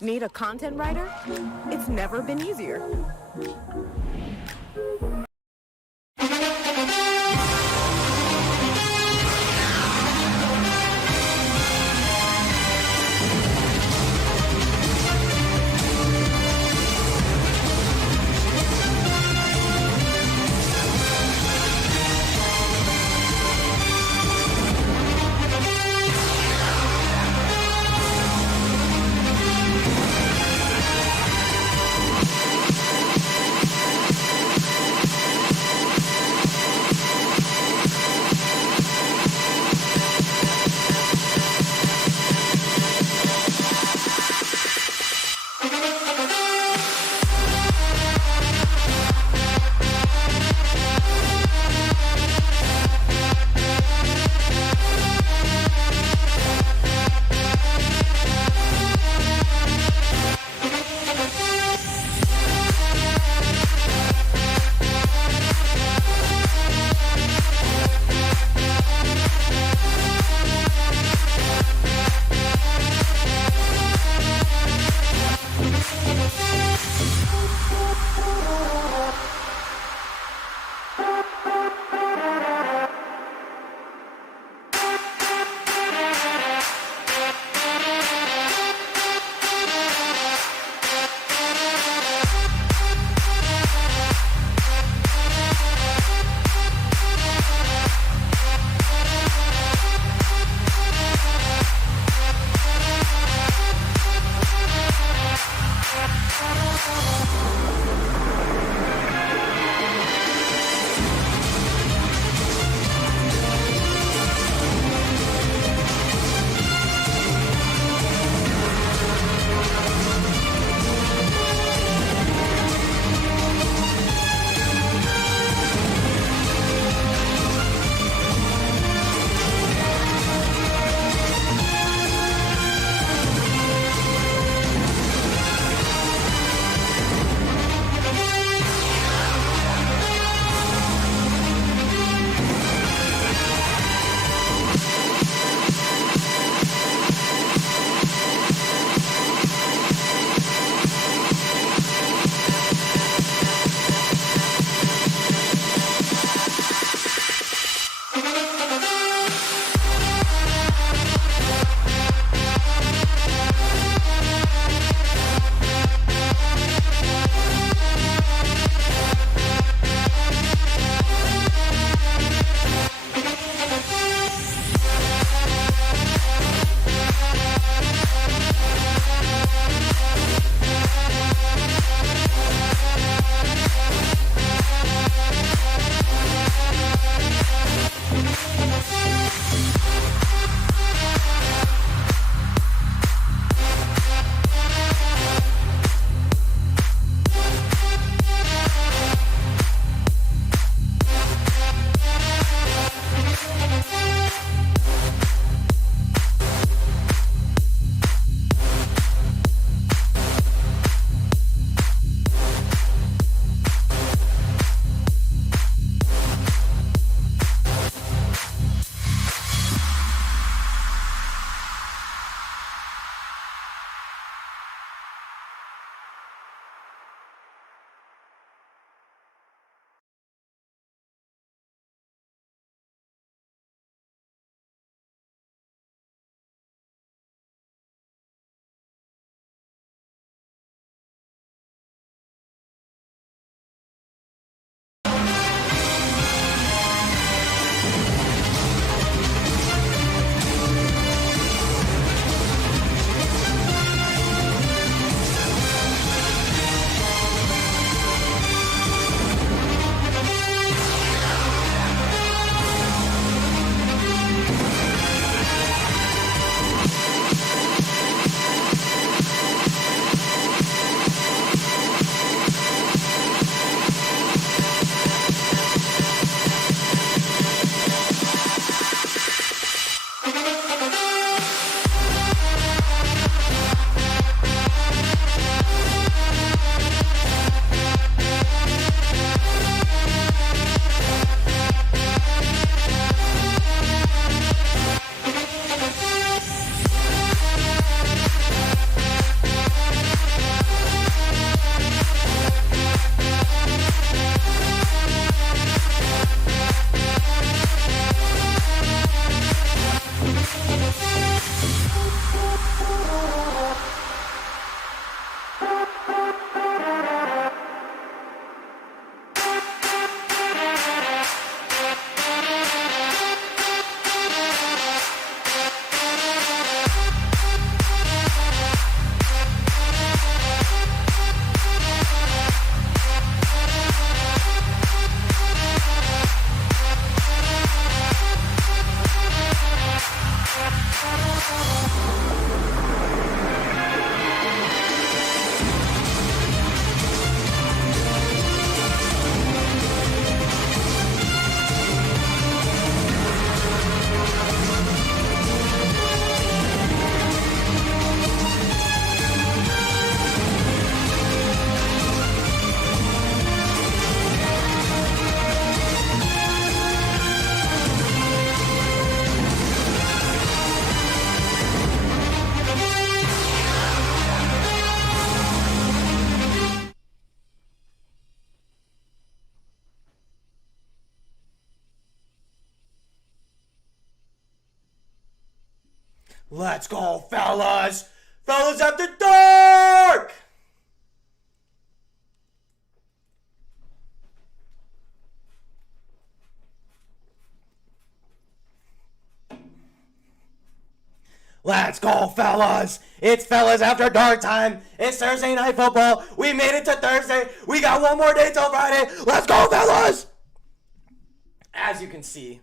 Need a content writer? It's never been easier. Let's go, fellas! Fellas after dark! Let's go, fellas! It's fellas after dark time. It's Thursday night football. We made it to Thursday. We got one more day till Friday. Let's go, fellas! As you can see,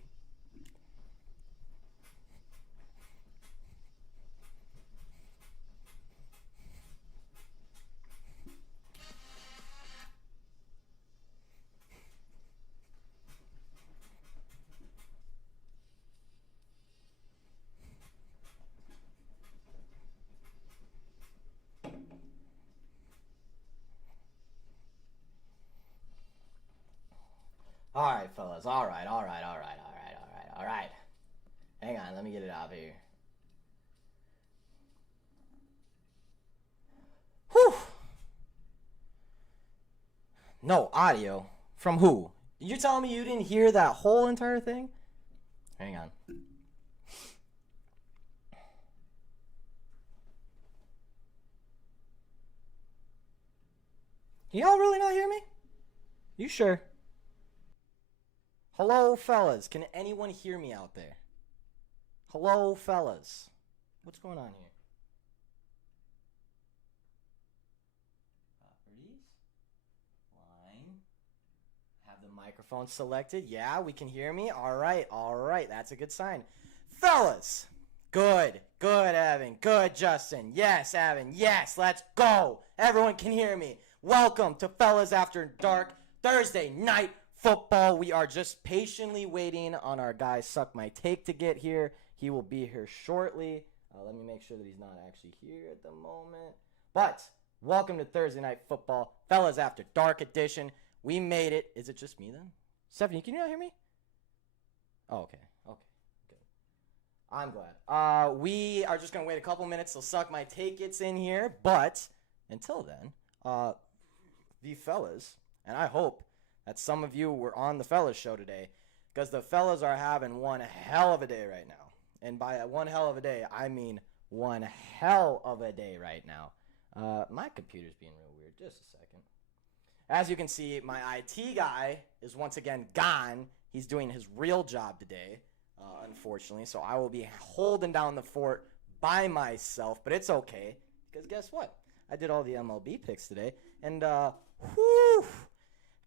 all right, fellas. All right. Hang on, let me get it out of here. Whew. No audio. From who? You telling me you didn't hear that whole entire thing? Hang on. Y'all really not hear me? You sure? Hello, fellas. Can anyone hear me out there? Hello, fellas. What's going on here? Properties. Line. Have the microphone selected. Yeah, we can hear me. All right. That's a good sign. Fellas. Good, Evan. Good, Justin. Yes, Evan. Yes, let's go. Everyone can hear me. Welcome to Fellas After Dark Thursday night football. We are just patiently waiting on our guy Suck My Take to get here. He will be here shortly. Let me make sure that he's not actually here at the moment. But welcome to Thursday night football, Fellas After Dark edition. We made it. Is it just me then? Stephanie, can you not hear me? Oh, okay. Good. I'm glad. We are just going to wait a couple minutes till Suck My Take gets in here. But until then, the fellas, and I hope that some of you were on the fellas show today, because the fellas are having one hell of a day right now. And by one hell of a day, I mean one hell of a day right now. My computer's being real weird. Just a second. As you can see, my IT guy is once again gone. He's doing his real job today, unfortunately. So I will be holding down the fort by myself. But it's okay, because guess what? I did all the MLB picks today. And,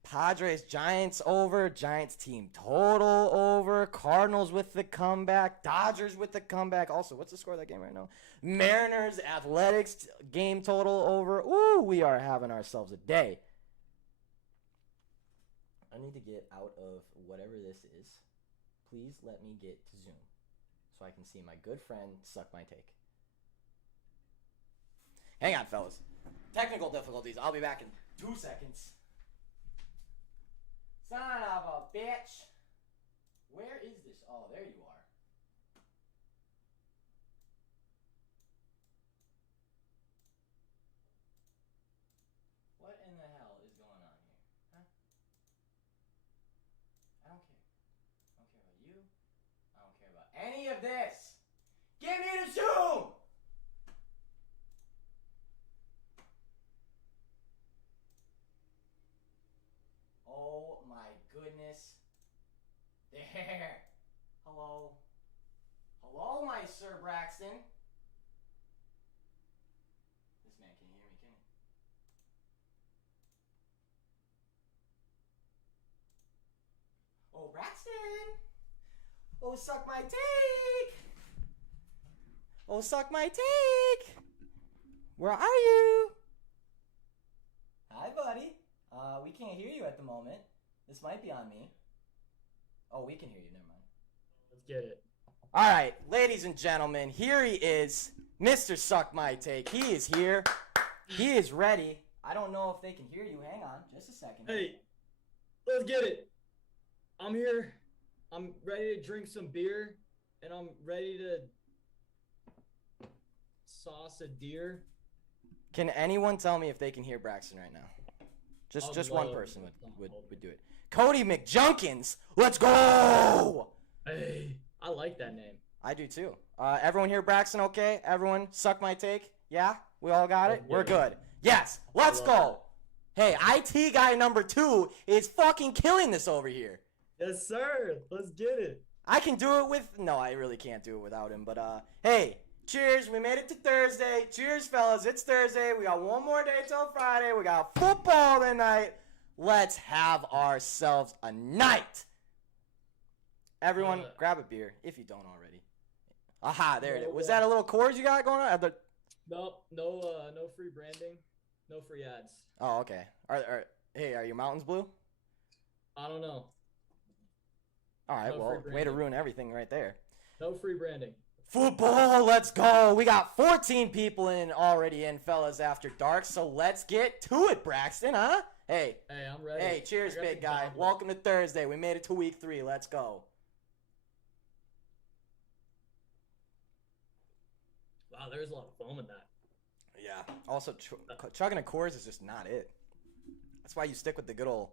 Padres, Giants over, Giants team total over, Cardinals with the comeback, Dodgers with the comeback. Also, what's the score of that game right now? Mariners, Athletics, game total over. Ooh, we are having ourselves a day. I need to get out of whatever this is. Please let me get to Zoom so I can see my good friend Suck My Take. Hang on, fellas. Technical difficulties. I'll be back in 2 seconds. Son of a bitch. Where is this? Oh, there you are. What in the hell is going on here? Huh? I don't care. I don't care about you. I don't care about any of this. Give me the Zoom! Oh my goodness. There. Hello. Hello, my Sir Braxton. This man can hear me, can he? Oh, Braxton. Oh, suck my take. Oh, suck my take. Where are you? Hi, buddy. We can't hear you at the moment. This might be on me. Oh, we can hear you. Never mind. Let's get it. All right, ladies and gentlemen, here he is, Mr. Suck My Take. He is here. He is ready. I don't know if they can hear you. Hang on just a second. Hey, let's get it. I'm here. I'm ready to drink some beer, and I'm ready to sauce a deer. Can anyone tell me if they can hear Braxton right now? Just one person would do it. Cody McJunkins, let's go! Hey, I like that name. I do too. Everyone here, Braxton, okay? Everyone, suck my take? Yeah? We all got it? We're good. Yes, let's go. Hey, IT guy number 2 is fucking killing this over here. Yes, sir. Let's get it. I can do it with... No, I really can't do it without him. But, hey, cheers. We made it to Thursday. Cheers, fellas. It's Thursday. We got one more day till Friday. We got football tonight. Let's have ourselves a night. Everyone, grab a beer if you don't already. Aha, there it is. Was that a little chorus you got going on? No free branding, no free ads. Oh, okay. Hey, are your mountains blue? I don't know. All right, well, way to ruin everything right there. No free branding. Football, let's go. We got 14 people already in, fellas, after dark, so let's get to it, Braxton, huh? Hey, I'm ready. Hey, cheers, big guy. Welcome to Thursday. We made it to week 3. Let's go. Wow, there's a lot of foam in that. Yeah. Also, chugging a Coors is just not it. That's why you stick with the good old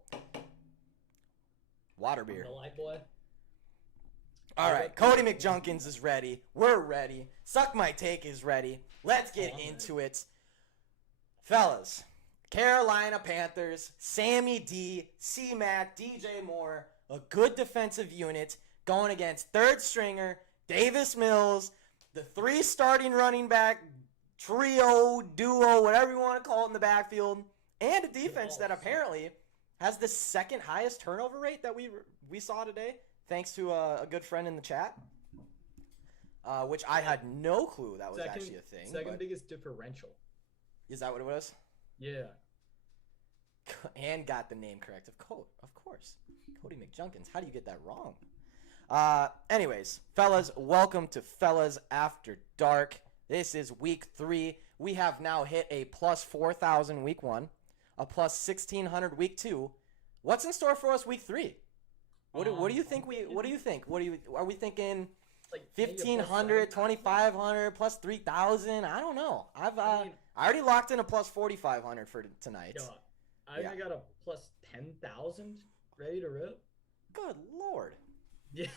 water beer. The light boy. All right, Cody McJunkins is ready. We're ready. Suck My Take is ready. Let's get into it. Fellas, Carolina Panthers, Sammy D, C-Mac, DJ Moore, a good defensive unit going against third stringer, Davis Mills, the 3 starting running back trio, duo, whatever you want to call it in the backfield, and a defense that apparently has the second highest turnover rate that we saw today, thanks to a good friend in the chat, which I had no clue that was actually a thing. Second biggest differential. Is that what it was? Yeah. And got the name correct, of course. Cody McJunkins. How do you get that wrong? Anyways, fellas, welcome to Fellas After Dark. This is week 3. We have now hit a plus 4,000 week 1, a plus 1,600 week 2. What's in store for us week 3? What do you think? What do you think? Are we thinking? Like 1,500, 2,500, plus 3,000. I don't know. I already locked in a plus 4,500 for tonight. Yo, I got a plus 10,000 ready to rip. Good lord. Yeah.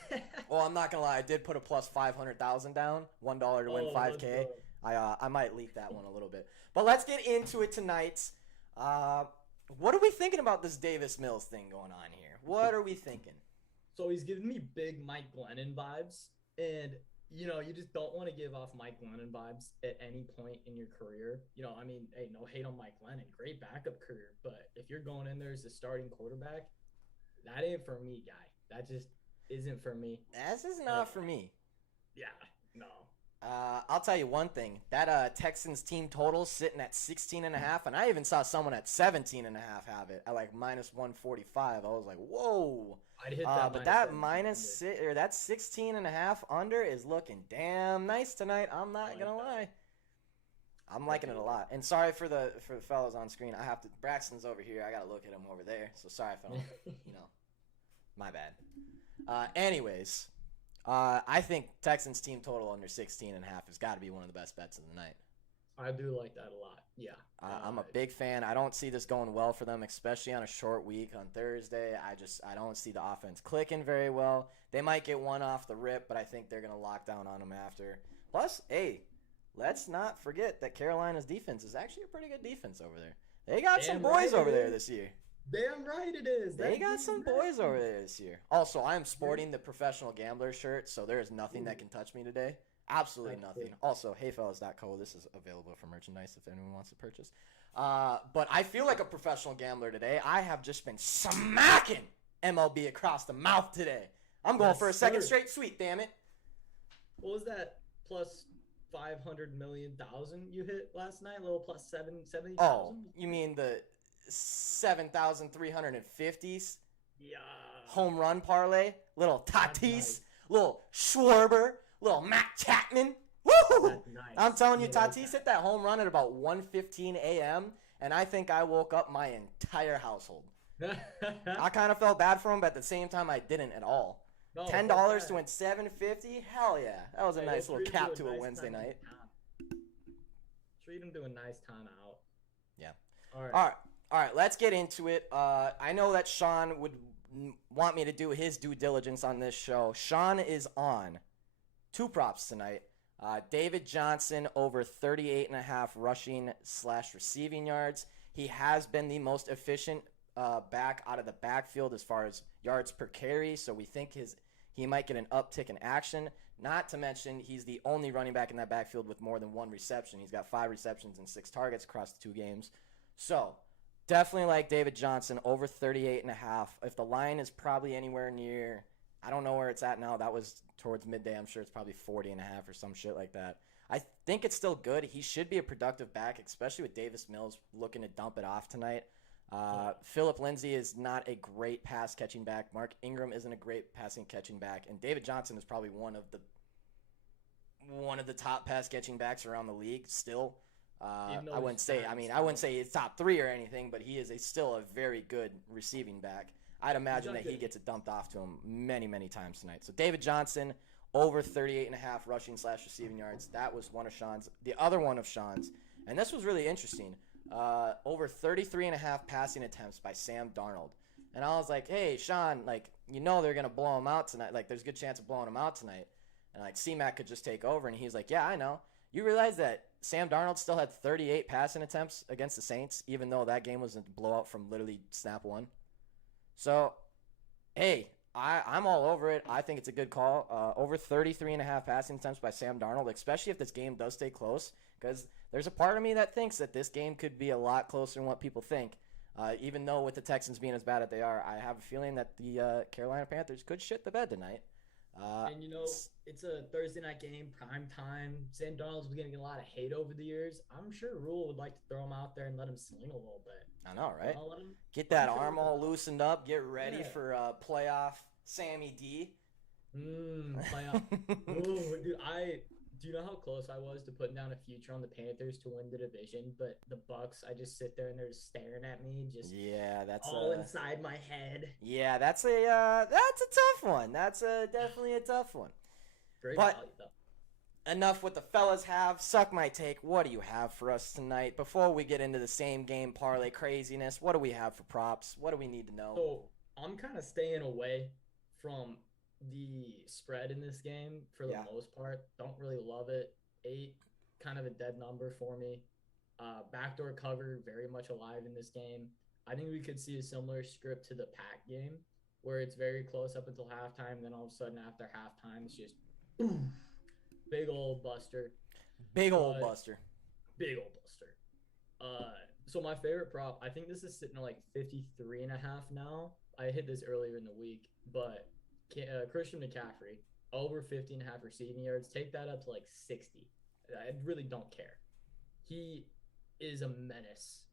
Well, I'm not gonna lie. I did put a plus 500,000 down. $1 to win 5K. I might leak that one a little bit. But let's get into it tonight. What are we thinking about this Davis Mills thing going on here? What are we thinking? So he's giving me big Mike Glennon vibes. And, you just don't want to give off Mike Glennon vibes at any point in your career. Hey, no hate on Mike Glennon. Great backup career. But if you're going in there as a starting quarterback, that ain't for me, guy. That just isn't for me. This is not for me. Yeah, no. I'll tell you one thing. That Texans team total sitting at 16.5, and I even saw someone at 17.5 have it at like minus 145. I was like, whoa. I'd hit that. But that that 16.5 under is looking damn nice tonight. I'm not gonna lie. I'm liking it a lot. And sorry for the fellas on screen. Braxton's over here. I gotta look at him over there. So sorry if I don't. My bad. Anyways. I think Texans team total under 16.5 has got to be one of the best bets of the night. I do like that a lot. Yeah. I'm a big fan. I don't see this going well for them, especially on a short week on Thursday. I don't see the offense clicking very well. They might get one off the rip, but I think they're going to lock down on them after. Plus, hey, let's not forget that Carolina's defense is actually a pretty good defense over there. They got some boys over there this year. Damn right it is. They got some boys over there this year. Also, I am sporting the professional gambler shirt, so there is nothing that can touch me today. Absolutely nothing. Also, heyfellas.co. This is available for merchandise if anyone wants to purchase. But I feel like a professional gambler today. I have just been smacking MLB across the mouth today. I'm going for a second straight sweep, damn it. What was that plus 500 million thousand you hit last night? A little plus 70,000? Oh, you mean the 7,350s? Yeah. Home run parlay? Little Tatis, little Schwarber, little Matt Chapman. Woo! Nice. I'm telling you, Tatis hit that home run at about 1:15 a.m., and I think I woke up my entire household. I kind of felt bad for him, but at the same time, I didn't at all. No, $10 to win $750? Hell yeah. That was a nice little cap to a Wednesday night. Treat him to a nice time out. Yeah. All right, let's get into it. I know that Sean would want me to do his due diligence on this show. Sean is on two props tonight. David Johnson over 38.5 rushing / receiving yards. He has been the most efficient back out of the backfield as far as yards per carry, so we think he might get an uptick in action. Not to mention, he's the only running back in that backfield with more than one reception. He's got 5 receptions and 6 targets across the 2 games. So, definitely like David Johnson, over 38.5. If the line is probably anywhere near, I don't know where it's at now. That was towards midday. I'm sure it's probably 40.5 or some shit like that. I think it's still good. He should be a productive back, especially with Davis Mills looking to dump it off tonight. Phillip Lindsay is not a great pass-catching back. Mark Ingram isn't a great passing-catching back. And David Johnson is probably one of the top pass-catching backs around the league still. I wouldn't say he's top 3 or anything, but he is still a very good receiving back. I'd imagine that he gets it dumped off to him many, many times tonight. So David Johnson, over 38.5 rushing / receiving yards. That was one of Sean's. The other one of Sean's, and this was really interesting, over 33.5 passing attempts by Sam Darnold. And I was like, hey, Sean, like, they're going to blow him out tonight. Like, there's a good chance of blowing him out tonight. And, like, C-Mac could just take over. And he's like, yeah, I know. You realize that Sam Darnold still had 38 passing attempts against the Saints, even though that game was a blowout from literally snap 1. So, hey, I'm all over it. I think it's a good call. Over 33.5 passing attempts by Sam Darnold, especially if this game does stay close, because there's a part of me that thinks that this game could be a lot closer than what people think. Even though with the Texans being as bad as they are, I have a feeling that the Carolina Panthers could shit the bed tonight. And it's a Thursday night game, prime time. Sam Darnold's getting a lot of hate over the years. I'm sure Rule would like to throw him out there and let him sling a little bit. I know, right? Get that arm all loosened up. Get ready for playoff Sammy D. Playoff. Ooh, dude, do you know how close I was to putting down a future on the Panthers to win the division? But the Bucks, I just sit there and they're just staring at me, just that's all inside my head. Yeah, that's a tough one. That's definitely a tough one. Great value, though. Enough with the fellas have. Suck my take. What do you have for us tonight? Before we get into the same game parlay craziness, what do we have for props? What do we need to know? So I'm kind of staying away from the spread in this game for the most part. Don't really love it. 8, kind of a dead number for me. Backdoor cover, very much alive in this game. I think we could see a similar script to the Pack game, where it's very close up until halftime, then all of a sudden after halftime, it's just boom, big old buster. Big old buster. So my favorite prop, I think this is sitting at like 53.5 now. I hit this earlier in the week, but Christian McCaffrey, over 50.5 receiving yards. Take that up to like 60. I really don't care. He is a menace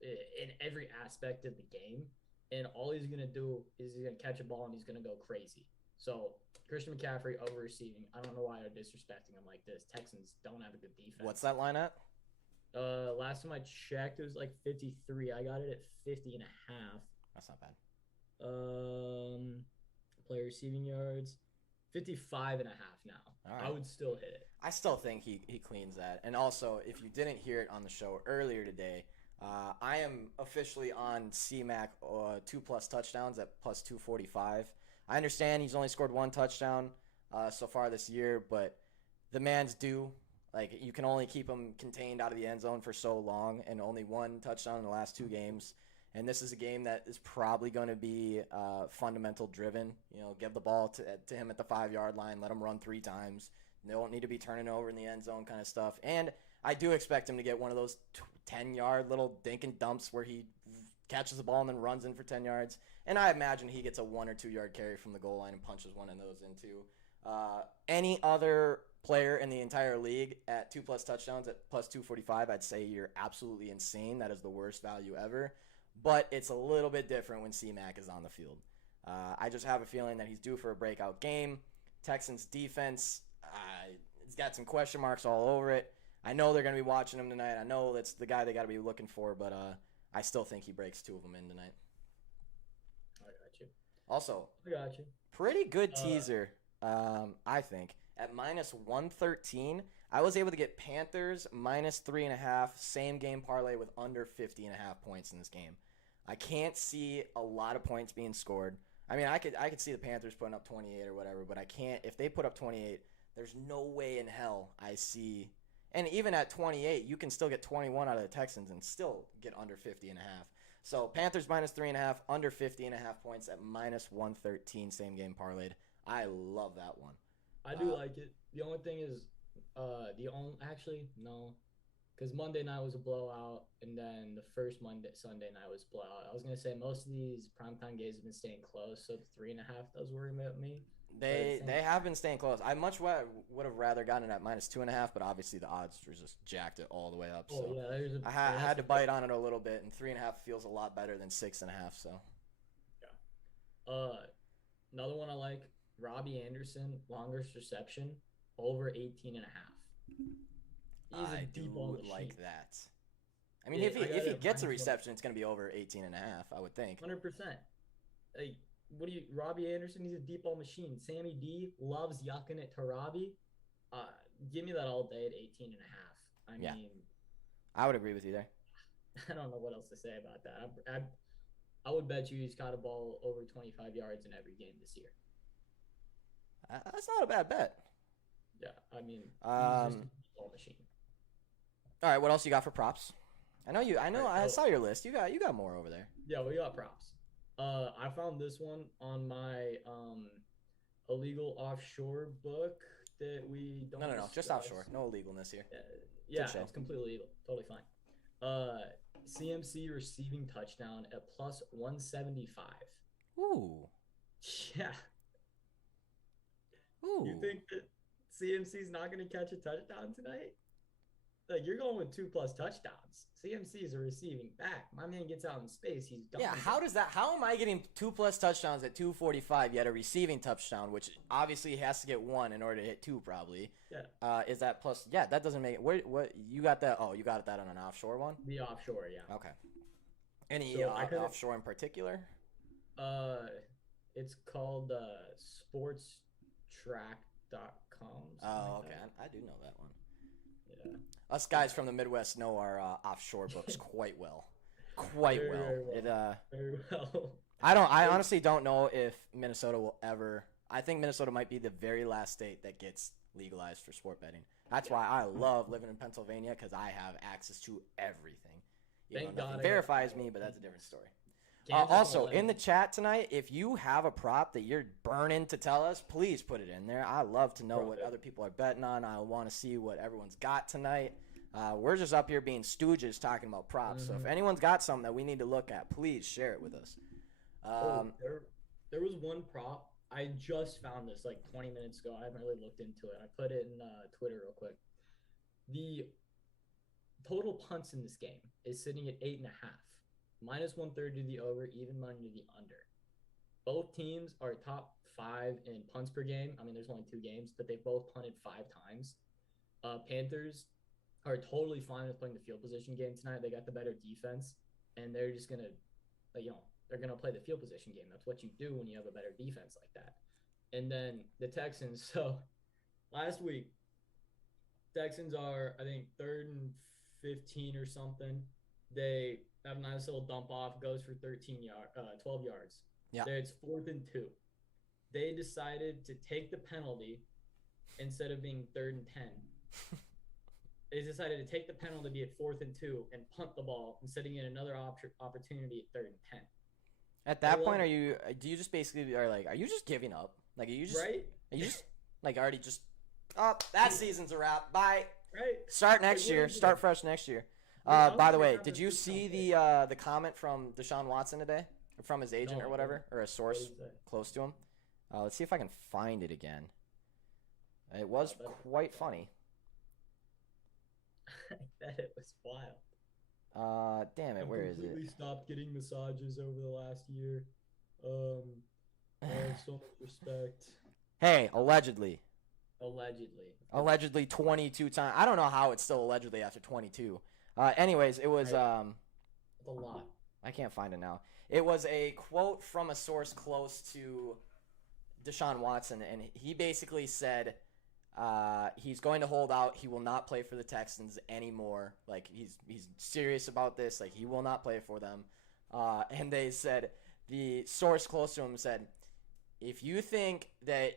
in every aspect of the game, and all he's going to do is he's going to catch a ball and he's going to go crazy. So Christian McCaffrey over receiving. I don't know why I'm disrespecting him like this. Texans don't have a good defense. What's that line at? Last time I checked, it was like 53. I got it at 50.5. That's not bad. Player receiving yards, 55.5 now. Right. I would still hit it. I still think he cleans that. And also, if you didn't hear it on the show earlier today, I am officially on CMAC 2+ touchdowns at plus 245. I understand he's only scored 1 touchdown so far this year, but the man's due. Like, you can only keep him contained out of the end zone for so long, and only 1 touchdown in the last 2 games. And this is a game that is probably going to be fundamental driven. Give the ball to him at the 5-yard line, let him run 3 times. They don't need to be turning over in the end zone kind of stuff. And I do expect him to get one of those 10-yard little dink and dumps where he catches the ball and then runs in for 10 yards. And I imagine he gets a 1 or 2 yard carry from the goal line and punches one of those into. Any other player in the entire league at 2+ touchdowns at plus 245, I'd say you're absolutely insane. That is the worst value ever. But it's a little bit different when C-Mac is on the field. I just have a feeling that he's due for a breakout game. Texans defense, it's got some question marks all over it. I know they're going to be watching him tonight. I know that's the guy they got to be looking for, but I still think he breaks 2 of them in tonight. I got you. Also, I got you. Pretty good teaser, I think. At minus 113, I was able to get Panthers minus 3.5, same game parlay with under 50.5 points in this game. I can't see a lot of points being scored. I mean, I could see the Panthers putting up 28 or whatever, but I can't. If they put up 28, There's no way in hell I see. And even at 28, you can still get 21 out of the Texans and still get under 50.5. So Panthers minus 3.5, under 50.5 points at minus 113, same game parlayed. I love that one. I do like it. The only thing is, actually no, because Monday night was a blowout, and then the first Sunday night was blowout. I was gonna say most of these primetime games have been staying close, so the 3.5 does worry about me. They have been staying close. I much would have rather gotten it at minus 2.5, but obviously the odds were just jacked it all the way up. So I had to bite on it a little bit, and 3.5 feels a lot better than 6.5. So yeah. Another one I like, Robbie Anderson, longest reception, over 18.5. I do like that. I mean, if he gets a reception, it's going to be over 18.5, I would think. 100%. Like, Robbie Anderson, he's a deep ball machine. Sammy D loves yucking it to Robbie. Give me that all day at 18.5. I mean, I would agree with you there. I don't know what else to say about that. I would bet you he's caught a ball over 25 yards in every game this year. That's not a bad bet. Yeah, I mean, he's just a ball machine. All right, what else you got for props? I saw your list. You got more over there. Yeah, we got props. I found this one on my illegal offshore book that we don't. No, just offshore. No illegalness here. Yeah, it's completely legal. Totally fine. CMC receiving touchdown at plus 175. Ooh. Yeah. Ooh. You think that CMC's not going to catch a touchdown tonight? Like, you're going with 2+ touchdowns. CMC is a receiving back. My man gets out in space. He's done. Yeah, how am I getting 2+ touchdowns at 245 yet a receiving touchdown, which obviously has to get 1 in order to hit 2 probably. Yeah. Is that plus? Yeah, that doesn't make it. What you got that? Oh, you got that on an offshore one? The offshore, yeah. Okay. Any offshore in particular? It's called sportstrack.com. Oh, okay. I do know that one. Yeah. Us guys from the Midwest know our offshore books quite well. Very well. I honestly don't know if Minnesota will ever. I think Minnesota might be the very last state that gets legalized for sport betting. That's why I love living in Pennsylvania, because I have access to everything. Thank God. Nothing verifies me, but that's a different story. Also, in the chat tonight, if you have a prop that you're burning to tell us, please put it in there. I love to know what other people are betting on. I want to see what everyone's got tonight. We're just up here being stooges talking about props. So if anyone's got something that we need to look at, please share it with us. There was one prop. I just found this like 20 minutes ago. I haven't really looked into it. I put it in Twitter real quick. The total punts in this game is sitting at 8.5. Minus 130 to the over, even money to the under. Both teams are top 5 in punts per game. I mean, there's only 2 games, but they both punted 5 times. Panthers are totally fine with playing the field position game tonight. They got the better defense, and they're just gonna, they're gonna play the field position game. That's what you do when you have a better defense like that. And then the Texans. So last week, Texans are, I think, 3rd and 15 or something. They have a nice little dump off, goes for 12 yards. Yeah. There, it's 4th and 2. They decided to take the penalty instead of being 3rd and 10. They decided to take the penalty to be at 4th and 2 and punt the ball instead of getting another opportunity at 3rd and 10. At that point, do you just basically are you just giving up? Like, are you just right? Are you just already just that season's a wrap. Bye. Right. Start next year. Start fresh next year. By the way, did you see the comment from Deshaun Watson today, or from his agent or whatever, or a source close to him? Let's see if I can find it again. It was quite funny. I bet it was wild. Damn it, where is it? Completely stopped getting massages over the last year. I have so much respect. Hey, allegedly. Allegedly 22 times. I don't know how it's still allegedly after 22. Anyways, it was That's a lot. I can't find it now. It was a quote from a source close to Deshaun Watson, and he basically said he's going to hold out. He will not play for the Texans anymore. Like, he's serious about this. Like, he will not play for them. And they said, the source close to him said, if you think that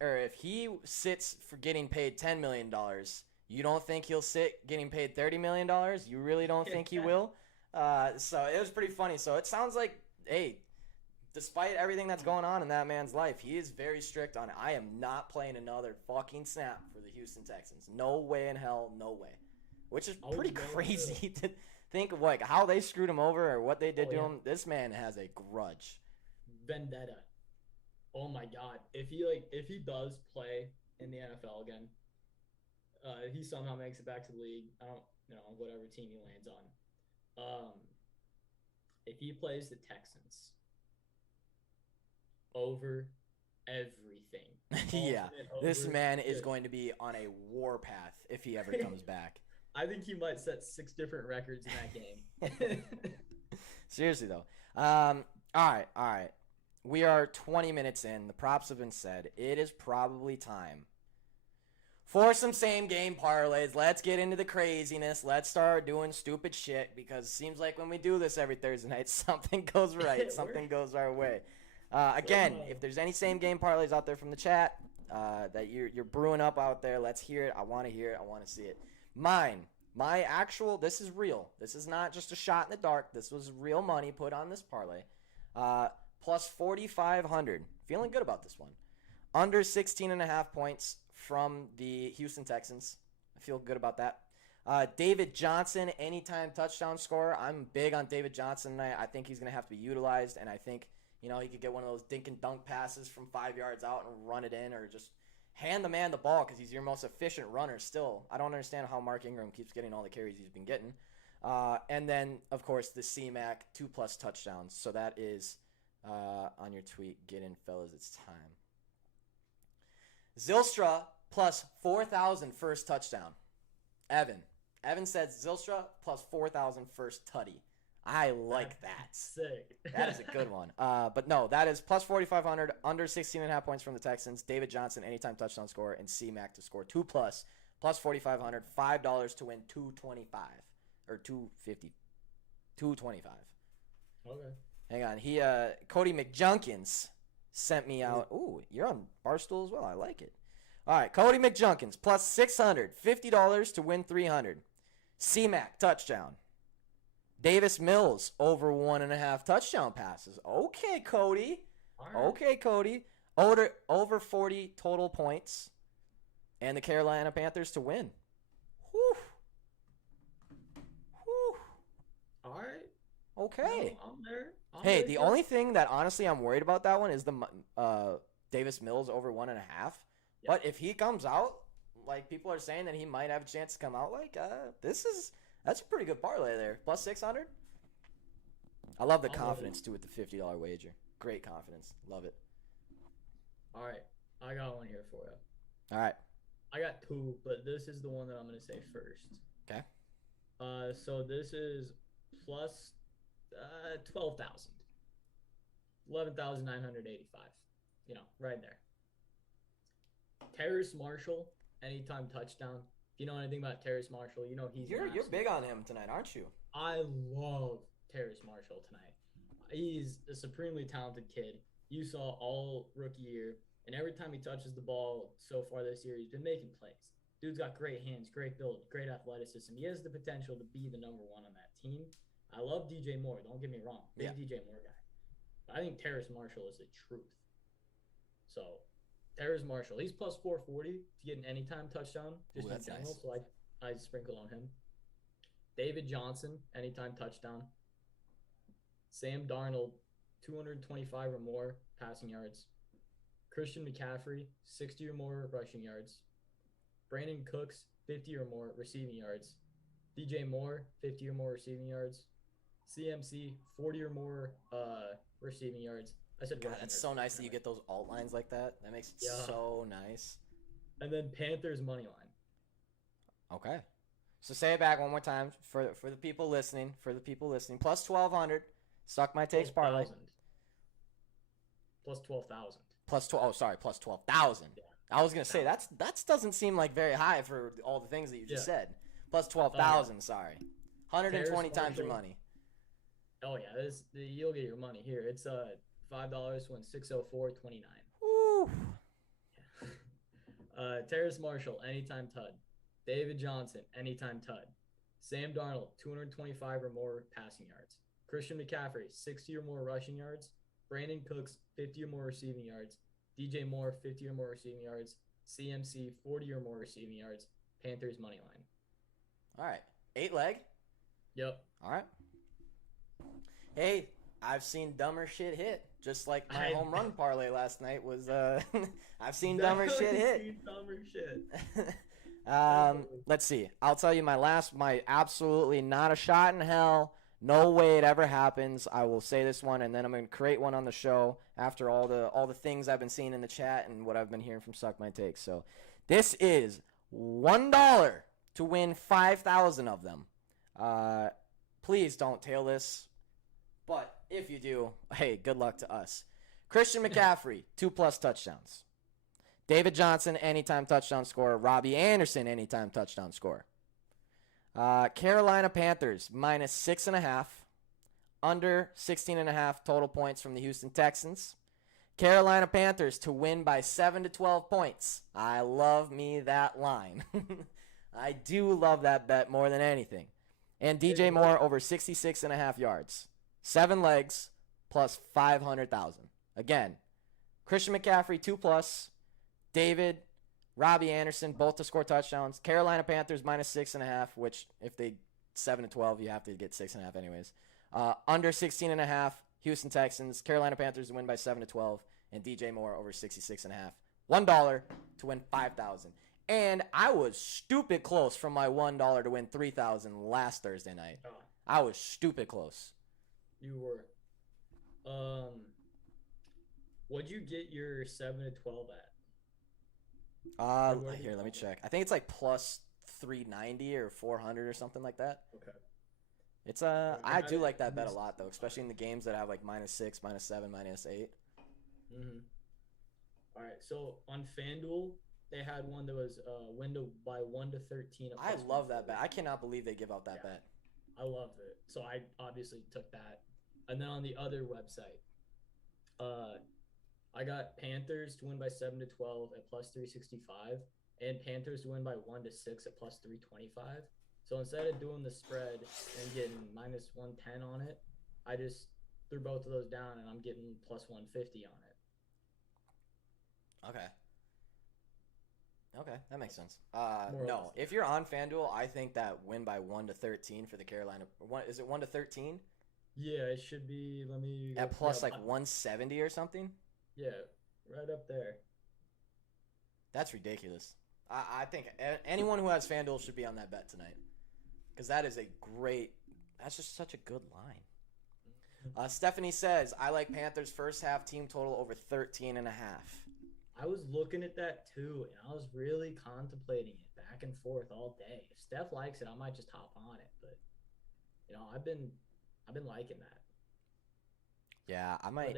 if he sits for getting paid $10 million, you don't think he'll sit getting paid $30 million? You really don't think he will? So it was pretty funny. So it sounds like, hey, despite everything that's going on in that man's life, he is very strict on it. I am not playing another fucking snap for the Houston Texans. No way in hell, no way. Which is pretty crazy to think of, like, how they screwed him over or what they did to him. This man has a grudge. Vendetta. Oh my God. If he does play in the NFL again, if he somehow makes it back to the league, I don't whatever team he lands on. If he plays the Texans over everything. Yeah. This man is going to be on a warpath if he ever comes back. I think he might set 6 different records in that game. Seriously though. All right. We are 20 minutes in. The props have been said. It is probably time for some same game parlays. Let's get into the craziness. Let's start doing stupid shit because it seems like when we do this every Thursday night, something goes right. Something goes our way. Again, if there's any same game parlays out there from the chat that you're brewing up out there, let's hear it. I want to hear it. I want to see it. My actual, this is real. This is not just a shot in the dark. This was real money put on this parlay. Plus 4,500. Feeling good about this one. Under 16.5 points from the Houston Texans. I feel good about that. David Johnson, anytime touchdown scorer. I'm big on David Johnson tonight. I think he's going to have to be utilized, and I think, he could get one of those dink and dunk passes from 5 yards out and run it in, or just hand the man the ball because he's your most efficient runner still. I don't understand how Mark Ingram keeps getting all the carries he's been getting. And then, of course, the C-Mac 2+ touchdowns. So that is on your tweet. Get in, fellas. It's time. Zylstra plus 4,000 first touchdown. Evan said Zylstra plus 4,000 first tutty. I like that. Sick. That is a good one. But no, that is plus 4,500, under 16.5 points from the Texans. David Johnson, anytime touchdown scorer, and C-Mac to score 2+, plus 4,500, $5 to win 225 or 250, 225. Okay. Hang on. Cody McJunkins sent me out. Ooh, you're on Barstool as well. I like it. All right, Cody McJunkins plus 600, $50 to win 300. C-Mac touchdown. Davis Mills over 1.5 touchdown passes. Okay, Cody. Right. Okay, Cody. Over 40 total points. And the Carolina Panthers to win. Whew. All right. Okay. I'm there. Hey, the only thing that honestly I'm worried about that one is the Davis Mills over 1.5. Yep. But if he comes out, like people are saying that he might have a chance to come out, that's a pretty good parlay there. Plus 600. I love the confidence too with the $50 wager. Great confidence. Love it. All right, I got one here for you. All right. I got 2, but this is the one that I'm gonna say first. Okay. So this is plus 12,000, 11,985. Right there. Terrace Marshall, anytime touchdown. If you know anything about Terrace Marshall, he's you're big on him tonight, aren't you? I love Terrace Marshall tonight. He's a supremely talented kid. You saw all rookie year, and every time he touches the ball so far this year, he's been making plays. Dude's got great hands, great build, great athleticism. He has the potential to be the number 1 on that team. I love DJ Moore. Don't get me wrong. Big DJ Moore guy. But I think Terrace Marshall is the truth. So, Terrace Marshall, he's plus 440 to get an anytime touchdown, just in general. Nice. So I sprinkle on him. David Johnson, anytime touchdown. Sam Darnold, 225 or more passing yards. Christian McCaffrey, 60 or more rushing yards. Brandon Cooks, 50 or more receiving yards. DJ Moore, 50 or more receiving yards. CMC, 40 or more receiving yards. I said God, that's so nice that you get those alt lines like that. That makes it so nice. And then Panthers money line. Okay. So say it back one more time for the people listening. Plus 1,200. Suck my takes parlay. Plus 12,000. Plus 12,000. Yeah. I was gonna say that doesn't seem like very high for all the things that you just said. Plus 12,000. Sorry. 120 times your money. Oh yeah, you'll get your money here. It's $5 to win 604.29. Woo. Terrace Marshall, anytime tud. David Johnson, anytime tud. Sam Darnold, 225 or more passing yards. Christian McCaffrey, 60 or more rushing yards. Brandon Cooks, 50 or more receiving yards. DJ Moore, 50 or more receiving yards. CMC, 40 or more receiving yards. Panthers money line. All right. 8 leg. Yep. All right. Hey, I've seen dumber shit hit. Just like my home run parlay last night was. I've seen dumber shit hit. Dumber shit. Let's see. I'll tell you my absolutely not a shot in hell. No way it ever happens. I will say this one, and then I'm going to create one on the show after all the things I've been seeing in the chat and what I've been hearing from Suck My Takes. So this is $1 to win 5,000 of them. Please don't tail this. But if you do, hey, good luck to us. Christian McCaffrey, 2+ touchdowns. David Johnson, anytime touchdown scorer. Robbie Anderson, anytime touchdown scorer. Carolina Panthers, -6.5. Under 16.5 total points from the Houston Texans. Carolina Panthers to win by 7 to 12 points. I love me that line. I do love that bet more than anything. And DJ Moore over 66.5 yards. 7 legs plus 500,000. Again, Christian McCaffrey 2+. David, Robbie Anderson both to score touchdowns. Carolina Panthers -6.5, which if they 7 to 12, you have to get 6.5 anyways. Under 16.5, Houston Texans. Carolina Panthers to win by 7 to 12, and DJ Moore over 66.5. $1 to win 5,000. And I was stupid close from my $1 to win 3,000 last Thursday night. I was stupid close. You were. What'd you get your 7 to 12 at? Here, let me check. I think it's like plus 390 or 400 or something like that. Okay. It's I do like that bet a lot though, especially in the games that have like -6, -7, -8. Mhm. All right. So on FanDuel, they had one that was window by 1 to 13. I love that bet. I cannot believe they give out that bet. I loved it. So I obviously took that. And then on the other website, I got Panthers to win by 7 to 12 at plus 365 and Panthers to win by 1 to 6 at plus 325. So instead of doing the spread and getting -110 on it, I just threw both of those down and I'm getting plus 150 on it. Okay, that makes sense. No, if you're on FanDuel, I think that win by 1 to 13 for the Carolina. Is it 1 to 13? Yeah, it should be. Let me. At plus like 170 or something. Yeah, right up there. That's ridiculous. I think anyone who has FanDuel should be on that bet tonight, because that is a great. That's just such a good line. Stephanie says, I like Panthers first half team total over 13.5. I was looking at that too, and I was really contemplating it back and forth all day. If Steph likes it, I might just hop on it. But I've been liking that. Yeah, I might.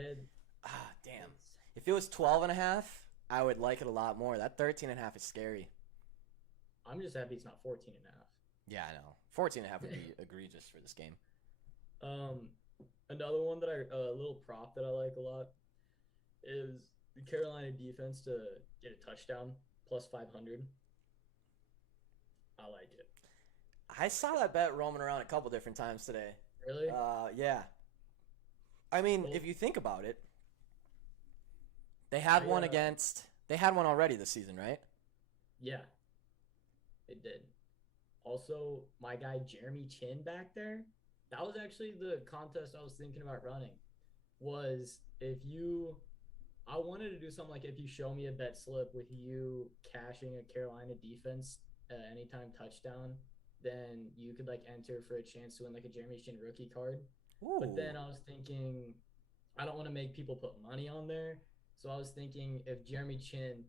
Damn. If it was 12.5, I would like it a lot more. That 13.5 is scary. I'm just happy it's not 14.5. Yeah, I know. 14.5 would be egregious for this game. Another one that a little prop that I like a lot is the Carolina defense to get a touchdown plus 500. I like it. I saw that bet roaming around a couple different times today. Really? Yeah. I mean, if you think about it, they had one already this season, right? Yeah, it did. Also, my guy Jeremy Chin back there, that was actually the contest I was thinking about running. I wanted to do something like if you show me a bet slip with you cashing a Carolina defense anytime touchdown, then you could like enter for a chance to win like a Jeremy Chin rookie card. Ooh. But then I was thinking, I don't want to make people put money on there. So I was thinking if Jeremy Chin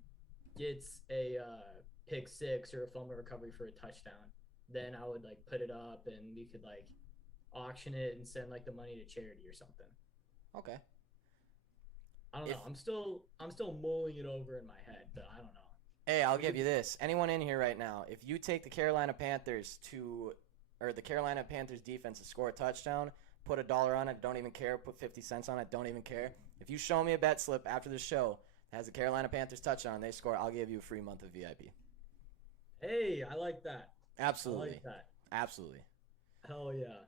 gets a pick six or a fumble recovery for a touchdown, then I would like put it up and we could like auction it and send like the money to charity or something. Okay. I don't know. I'm still mulling it over in my head, but I don't know. Hey, I'll give you this. Anyone in here right now, if you take the Carolina Panthers defense to score a touchdown, put $1 on it, don't even care. Put 50 cents on it, don't even care. If you show me a bet slip after the show Has a Carolina Panthers touchdown, they score, I'll give you a free month of VIP. Hey, I like that. Absolutely. I like that. Absolutely. Hell yeah.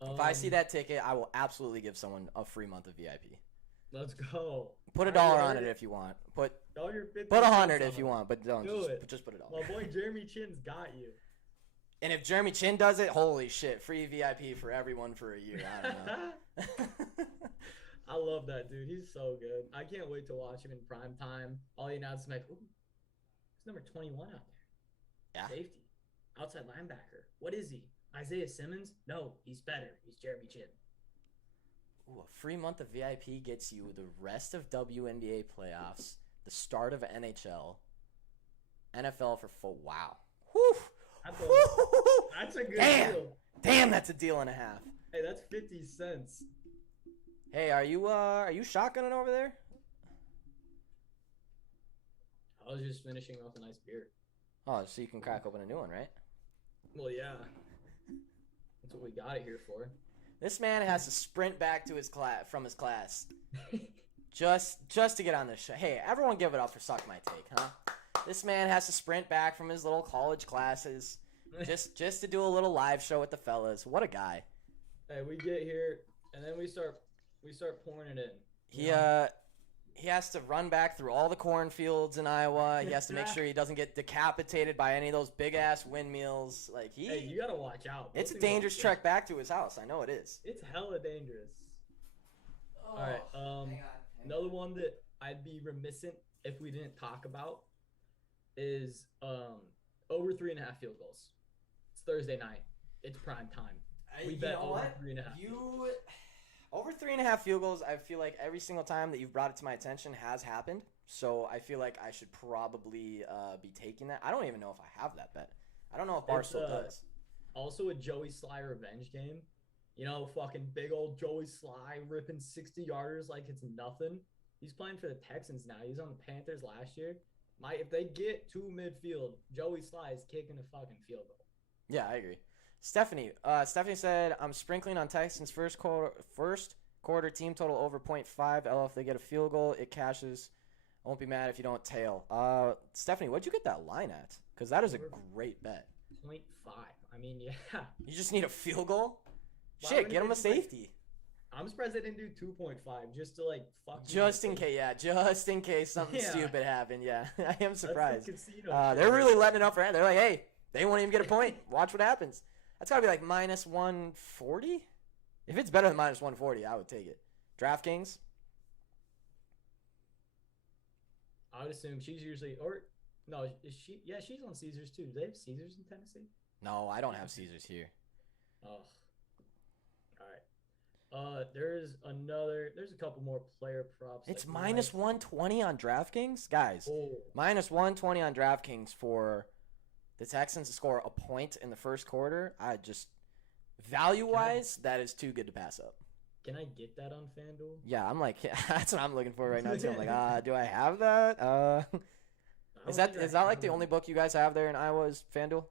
If I see that ticket, I will absolutely give someone a free month of VIP. Let's go. Put $1 on it if you want. Put Throw your 50 $100 cents if on you it. want, but don't Do just put $1. My boy Jeremy Chin's got you. And if Jeremy Chin does it, holy shit, free VIP for everyone for a year. I don't know. I love that dude. He's so good. I can't wait to watch him in prime time. All the announcements like, ooh, it's number 21 out there. Yeah. Safety. Outside linebacker. What is he? Isaiah Simmons? No, he's better. He's Jeremy Chin. Ooh, a free month of VIP gets you the rest of WNBA playoffs, the start of NHL, NFL for full. Wow. Whew. That's a good Damn. deal. Damn, that's a deal and a half. Hey, that's 50 cents. Hey, are you shotgunning over there? I was just finishing off a nice beer. Oh, so you can crack open a new one, right? Well, yeah. That's what we got it here for. This man has to sprint back to his class from his class, just to get on this show. Hey, everyone, give it up for Suck My Take, huh? This man has to sprint back from his little college classes, just to do a little live show with the fellas. What a guy! Hey, we get here and then we start pouring it in. He has to run back through all the cornfields in Iowa. He has to make sure he doesn't get decapitated by any of those big ass windmills. Like Hey, you gotta watch out. It's a dangerous trek back to his house. I know it is. It's hella dangerous. Oh, All right. hang on. Another one that I'd be remiss if we didn't talk about is over 3.5 field goals. It's Thursday night. It's prime time. We bet over 3.5. Over 3.5 field goals, I feel like every single time that you've brought it to my attention has happened. So I feel like I should probably be taking that. I don't even know if I have that bet. I don't know if Barstool does. Also a Joey Sly revenge game. You know, fucking big old Joey Sly ripping 60-yarders like it's nothing. He's playing for the Texans now. He was on the Panthers last year. If they get to midfield, Joey Sly is kicking a fucking field goal. Yeah, I agree. Stephanie said, I'm sprinkling on Texans first quarter team total over 0.5. If they get a field goal, it cashes. I won't be mad if you don't tail. Stephanie, what'd you get that line at? Because that is a great bet. 0.5. I mean, yeah. You just need a field goal? Why Shit, wouldn't get him they a do, like, safety. I'm surprised they didn't do 2.5 just to like fuck. Just in case something stupid happened. Yeah, I am surprised. That's the casino They're really letting it up for him. They're like, hey, they won't even get a point. Watch what happens. That's got to be like minus 140. If it's better than minus 140, I would take it. DraftKings. I would assume she's usually, or no, is she? Yeah, she's on Caesars too. Do they have Caesars in Tennessee? No, I don't have Caesars here. Oh, all right. There's a couple more player props. It's like minus 120 on DraftKings, guys. Oh. Minus 120 on DraftKings for the Texans to score a point in the first quarter. I just value-wise, that is too good to pass up. Can I get that on FanDuel? Yeah, I'm like, that's what I'm looking for right now too. I'm like, do I have that? Is that like the only book you guys have there in Iowa is FanDuel?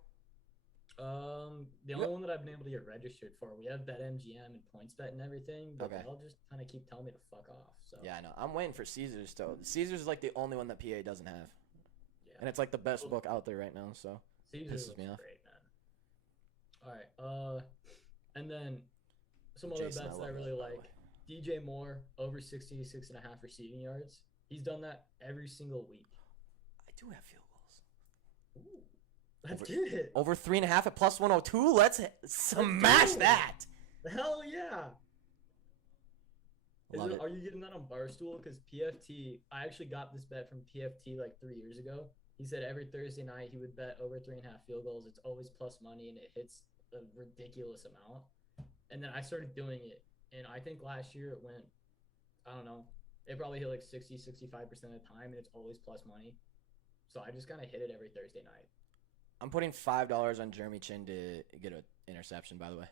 The only one that I've been able to get registered for. We have BetMGM and PointsBet and everything, but they'll just kind of keep telling me to fuck off. So yeah, I know. I'm waiting for Caesars still. Caesars is like the only one that PA doesn't have. Yeah. And it's like the best book out there right now, so Caesars pisses me off. great, man. All right. And then some other bets that I really like. DJ Moore over 66.5 receiving yards. He's done that every single week. I do have field goals. Ooh. Let's get it. Over 3.5 at plus 102. Let's smash that. Hell yeah. Love it. Are you getting that on Barstool? Because PFT, I actually got this bet from PFT like 3 years ago. He said every Thursday night he would bet over 3.5 field goals. It's always plus money and it hits a ridiculous amount. And then I started doing it. And I think last year it went, I don't know, it probably hit like 60, 65% of the time. And it's always plus money. So I just kind of hit it every Thursday night. I'm putting $5 on Jeremy Chin to get an interception, by the way.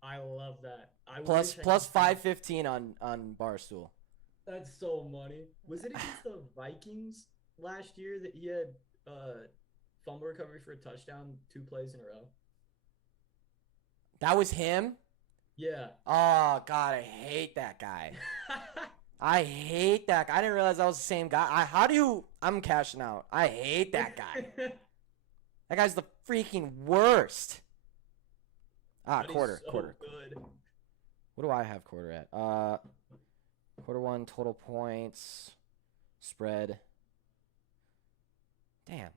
I love that. Plus 515 on Barstool. That's so money. Was it against the Vikings last year that he had fumble recovery for a touchdown 2 plays in a row? That was him? Yeah. Oh, God, I hate that guy. I hate that guy. I didn't realize that was the same guy. I'm cashing out. I hate that guy. That guy's the freaking worst. But he's Quarter. Good. What do I have quarter at? Quarter one, total points, spread. Damn.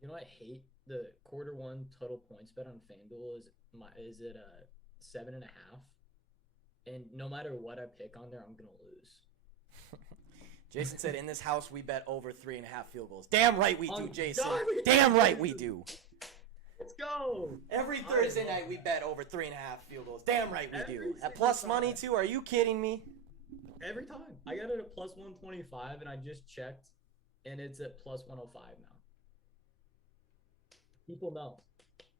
You know, I hate the quarter one total points bet on FanDuel is it 7.5, and no matter what I pick on there, I'm gonna lose. Jason said, "In this house, we bet over 3.5 field goals." Damn right we do, Jason. God, Damn right we do. Let's go. Every Thursday night, we bet over 3.5 field goals. Damn right we do. At plus money too. Are you kidding me? Every time. I got it at plus 125, and I just checked, and it's at plus 105 now. People know.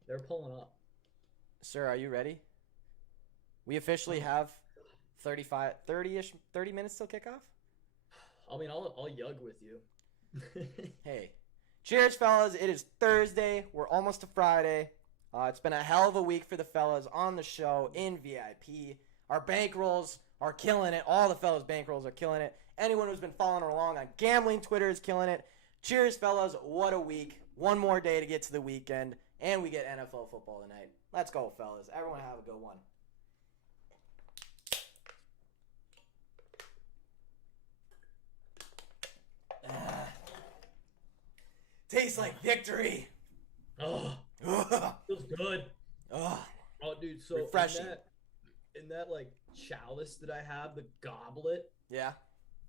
They're pulling up. Sir, are you ready? We officially have 30 minutes till kickoff? I mean, I'll yug with you. Hey. Cheers, fellas. It is Thursday. We're almost to Friday. It's been a hell of a week for the fellas on the show in VIP. Our bankrolls are killing it. All the fellas' bankrolls are killing it. Anyone who's been following along on gambling Twitter is killing it. Cheers, fellas. What a week. One more day to get to the weekend, and we get NFL football tonight. Let's go, fellas. Everyone have a good one. Tastes like victory. Oh, feels good. Oh, Dude, so refreshing. In that like chalice that I have, the goblet, Yeah.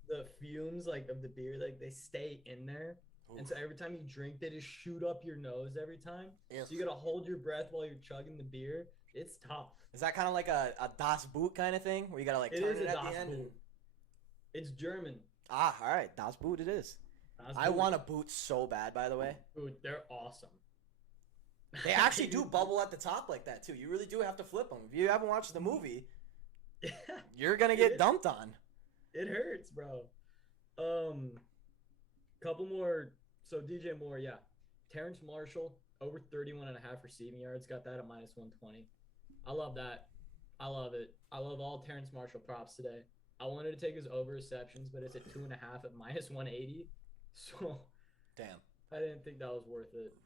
the fumes like of the beer, like they stay in there. Ooh. And so every time you drink, they just shoot up your nose every time. Yes. So you gotta hold your breath while you're chugging the beer. It's tough. Is that kind of like a Das Boot kind of thing, where you gotta like It turn is it a at Das the end? Boot. It's German. Ah, all right, Das Boot it is. Das I Boot. want a boot so bad, by the way. Dude, they're awesome. They actually do bubble at the top like that too. You really do have to flip them. If you haven't watched the movie, you're gonna get dumped on. It hurts, bro. Couple more. So DJ Moore, yeah. Terrence Marshall over 31.5 receiving yards. Got that at minus 120. I love that. I love it. I love all Terrence Marshall props today. I wanted to take his over receptions, but it's at 2.5 at minus 180. So Damn. I didn't think that was worth it.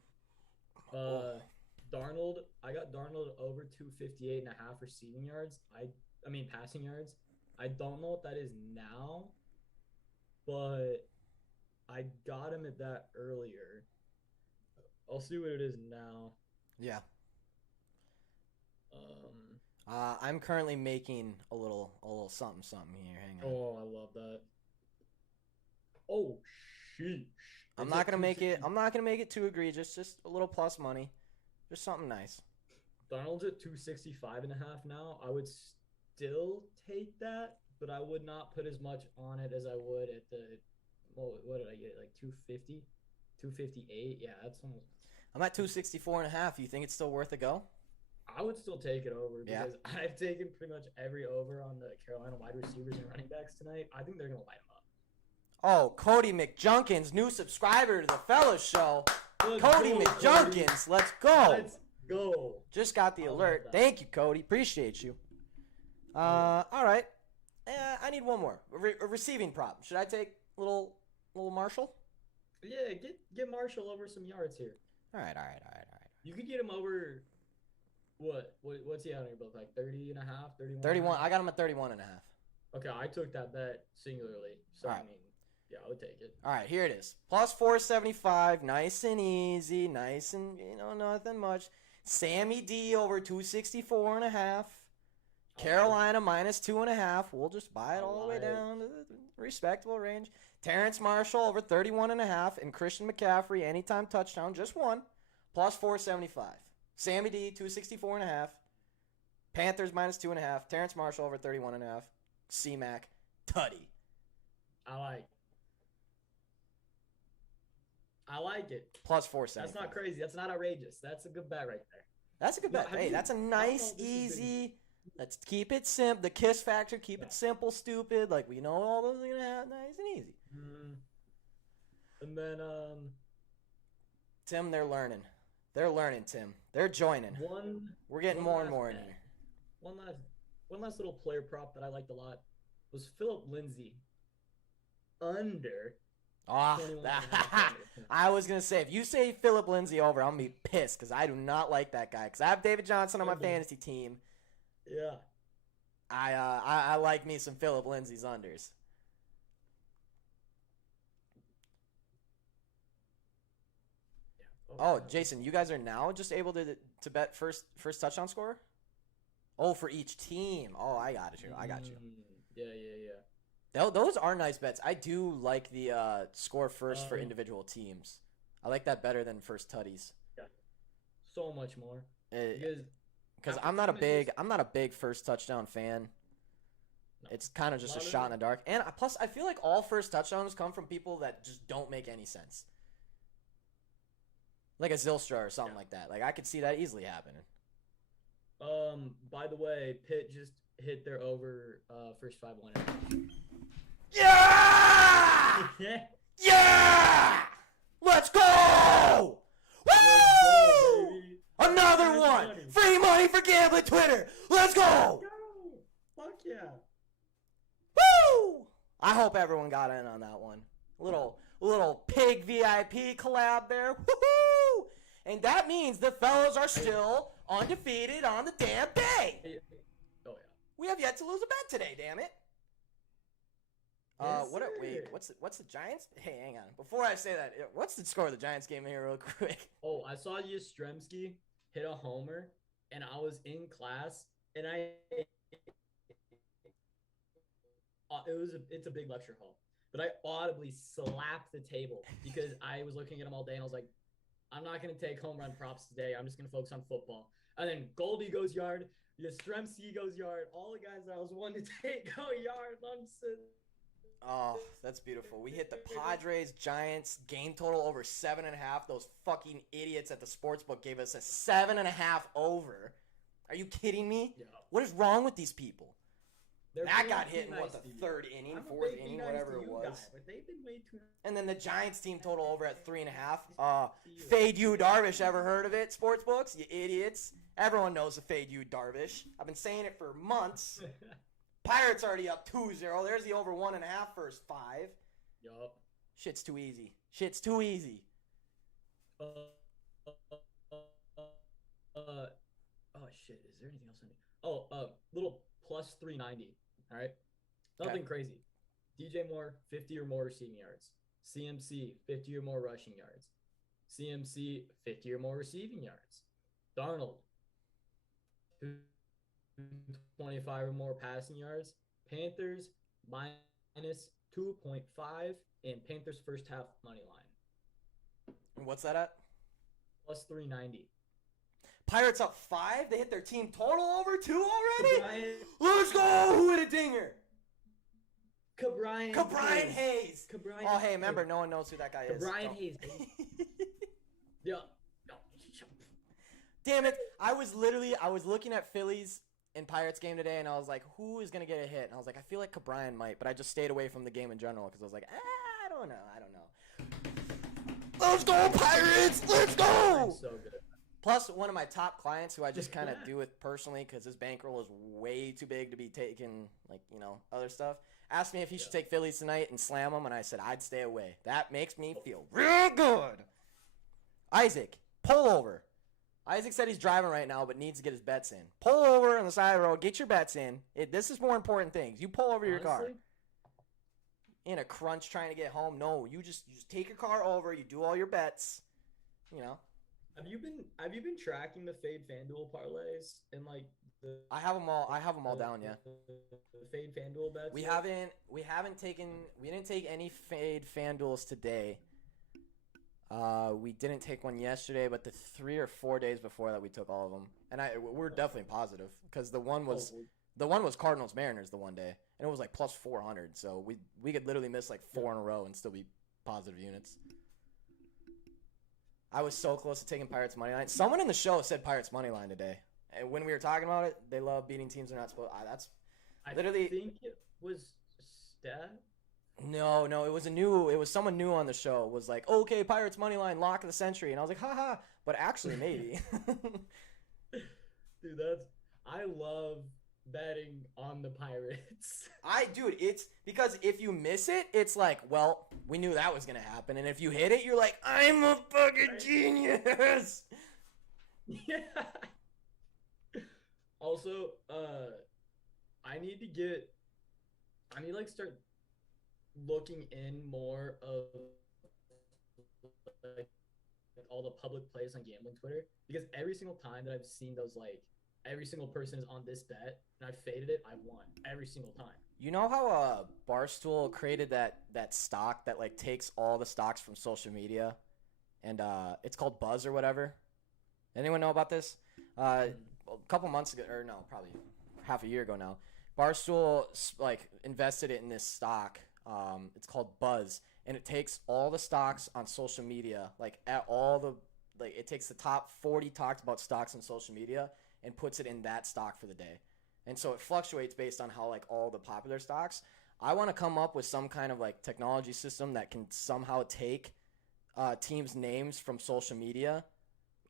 Darnold, I got Darnold over 258.5 receiving yards. I mean passing yards. I don't know what that is now, but I got him at that earlier. I'll see what it is now. Yeah. I'm currently making a little something here. Hang on. Oh, I love that. Oh, sheesh. I'm It's not at gonna make it. 260. I'm not gonna make it too egregious. Just a little plus money. Just something nice. Donald's at 265.5 now. I would still take that, but I would not put as much on it as I would at the. Well, what did I get? Like 250, 258. Yeah, that's almost. I'm at 264.5. You think it's still worth a go? I would still take it over Yeah. because I've taken pretty much every over on the Carolina wide receivers and running backs tonight. I think they're gonna light them up. Oh, Cody McJunkins, new subscriber to the Fellas Show. Let's Cody go, McJunkins, let's go. Let's go. Just got the I love alert. that. Thank you, Cody. Appreciate you. All right. I need one more. A receiving prop. Should I take little Marshall? Yeah, get Marshall over some yards here. All right. You could get him over. What's he on your book? Like 30.5, 31? 31. I got him at 31.5. Okay, I took that bet singularly. So, Alright. I mean, yeah, I would take it. All right, here it is. Plus 475. Nice and easy. Nice and, nothing much. Sammy D over 264.5. Carolina minus 2.5. We'll just buy it all the way down to the respectable range. Terrence Marshall over 31.5. And Christian McCaffrey, anytime touchdown, just one. Plus 475. Sammy D, 264.5. Panthers minus 2.5. Terrence Marshall over 31.5. C-Mac, Tutty. I like it. Plus 475. That's not crazy. That's not outrageous. That's a good bet right there. That's a good No, bet. have Hey, you- that's a I don't nice, know if this has been- easy. Let's keep it simple. The kiss factor, keep Yeah. it simple, stupid. Like, we know all those are going to have nice and easy. And then Tim, they're learning. They're learning, Tim. They're joining. We're getting one more and last more in bet. here. One last little player prop that I liked a lot was Philip Lindsay under Oh, 21 and a half points. I was gonna say if you say Philip Lindsay over, I'm gonna be pissed because I do not like that guy. Because I have David Johnson on my fantasy team. Yeah. I like me some Philip Lindsay's unders. Oh, Jason, you guys are now just able to bet first touchdown score? Oh, for each team. Oh, I got you. Yeah. Those are nice bets. I do like the score first for individual teams. I like that better than first tutties. Yeah. So much more. Because I'm not a big first touchdown fan. No. It's kind of just a shot in the dark. And plus, I feel like all first touchdowns come from people that just don't make any sense. Like a Zylstra or something like that. Like I could see that easily happening. By the way, Pitt just hit their over first 5 winners. Yeah! Yeah! Let's go! Woo! Another one! Free money for gambling Twitter! Let's go! Fuck yeah! Woo! I hope everyone got in on that one. Little pig VIP collab there. Woohoo! And that means the fellas are still undefeated on the damn day. Oh yeah. We have yet to lose a bet today, damn it. What's the Giants? Hey, hang on. Before I say that, what's the score of the Giants game here real quick? Oh, I saw Yastrzemski hit a homer, and I was in class, and it's a big lecture hall, but I audibly slapped the table because I was looking at him all day, and I was like, I'm not going to take home run props today. I'm just going to focus on football. And then Goldie goes yard, Yastrzemski goes yard, all the guys that I was wanting to take go yard. I'm sitting. Oh, that's beautiful. We hit the Padres Giants game total over 7.5. Those fucking idiots at the sportsbook gave us a 7.5 over. Are you kidding me? Yeah. What is wrong with these people? That got hit in nice the third inning, fourth inning, whatever it was. But they've been way too. And then the Giants team total over at 3.5. Fade you Darvish, ever heard of it? Sportsbooks, you idiots. Everyone knows the Fade you Darvish. I've been saying it for months. Pirates already up 2-0. There's the over 1.5 first 5. Yup. Shit's too easy. Oh shit! Is there anything else I need? Oh, little plus 390. All right. Nothing crazy. DJ Moore, 50 or more receiving yards. CMC, 50 or more rushing yards. CMC, 50 or more receiving yards. Darnold, 25 or more passing yards. Panthers, minus 2.5. And Panthers first half money line. What's that at? Plus 390. Pirates up 5. They hit their team total over 2 already. Let's go! Who hit a dinger? Cabrian Hayes. Oh, hey, remember, no one knows who that guy is. Cabrian Hayes. Yeah. No. Damn it! I was looking at Phillies and Pirates game today, and I was like, who is gonna get a hit? And I was like, I feel like Cabrian might, but I just stayed away from the game in general because I was like, I don't know. Let's go, Pirates! Let's go! So good. Plus, one of my top clients who I just kind of do it personally because his bankroll is way too big to be taking, other stuff, asked me if he should take Phillies tonight and slam them, and I said I'd stay away. That makes me feel real good. Isaac, pull over. Isaac said he's driving right now but needs to get his bets in. Pull over on the side of the road. Get your bets in. This is more important things. You pull over your car. In a crunch trying to get home. No, you just take your car over. You do all your bets. Have you been tracking the Fade FanDuel parlays and the? I have them all down. Yeah. The Fade FanDuel bets. We didn't take any Fade FanDuels today. We didn't take one yesterday, but the 3 or 4 days before that we took all of them, and we're definitely positive because the one was Cardinals Mariners the one day, and it was like plus 400, so we could literally miss like 4 in a row and still be positive units. I was so close to taking Pirates money line. Someone in the show said Pirates money line today, and when we were talking about it, they love beating teams they're not supposed. I think it was Stat. No, it was someone new on the show. Was like, okay, Pirates money line, lock of the century, and I was like, haha. But actually, maybe. Dude, I love betting on the Pirates. Dude, it's because if you miss it, it's like, well, we knew that was gonna happen, and if you hit it, you're like, I'm a fucking genius. Yeah. Also, I need to get, I need to like start looking in more of like all the public plays on gambling Twitter, because every single time that I've seen those, like every single person is on this bet and I faded it, I won every single time. You know how Barstool created that stock that like takes all the stocks from social media, and it's called Buzz or whatever. Anyone know about this? A couple months ago, or no, probably half a year ago now, Barstool like invested it in this stock. It's called Buzz, and it takes all the stocks on social media, like at all the like it takes the top 40 talked about stocks on social media and puts it in that stock for the day. And so it fluctuates based on how like all the popular stocks. I want to come up with some kind of like technology system that can somehow take teams' names from social media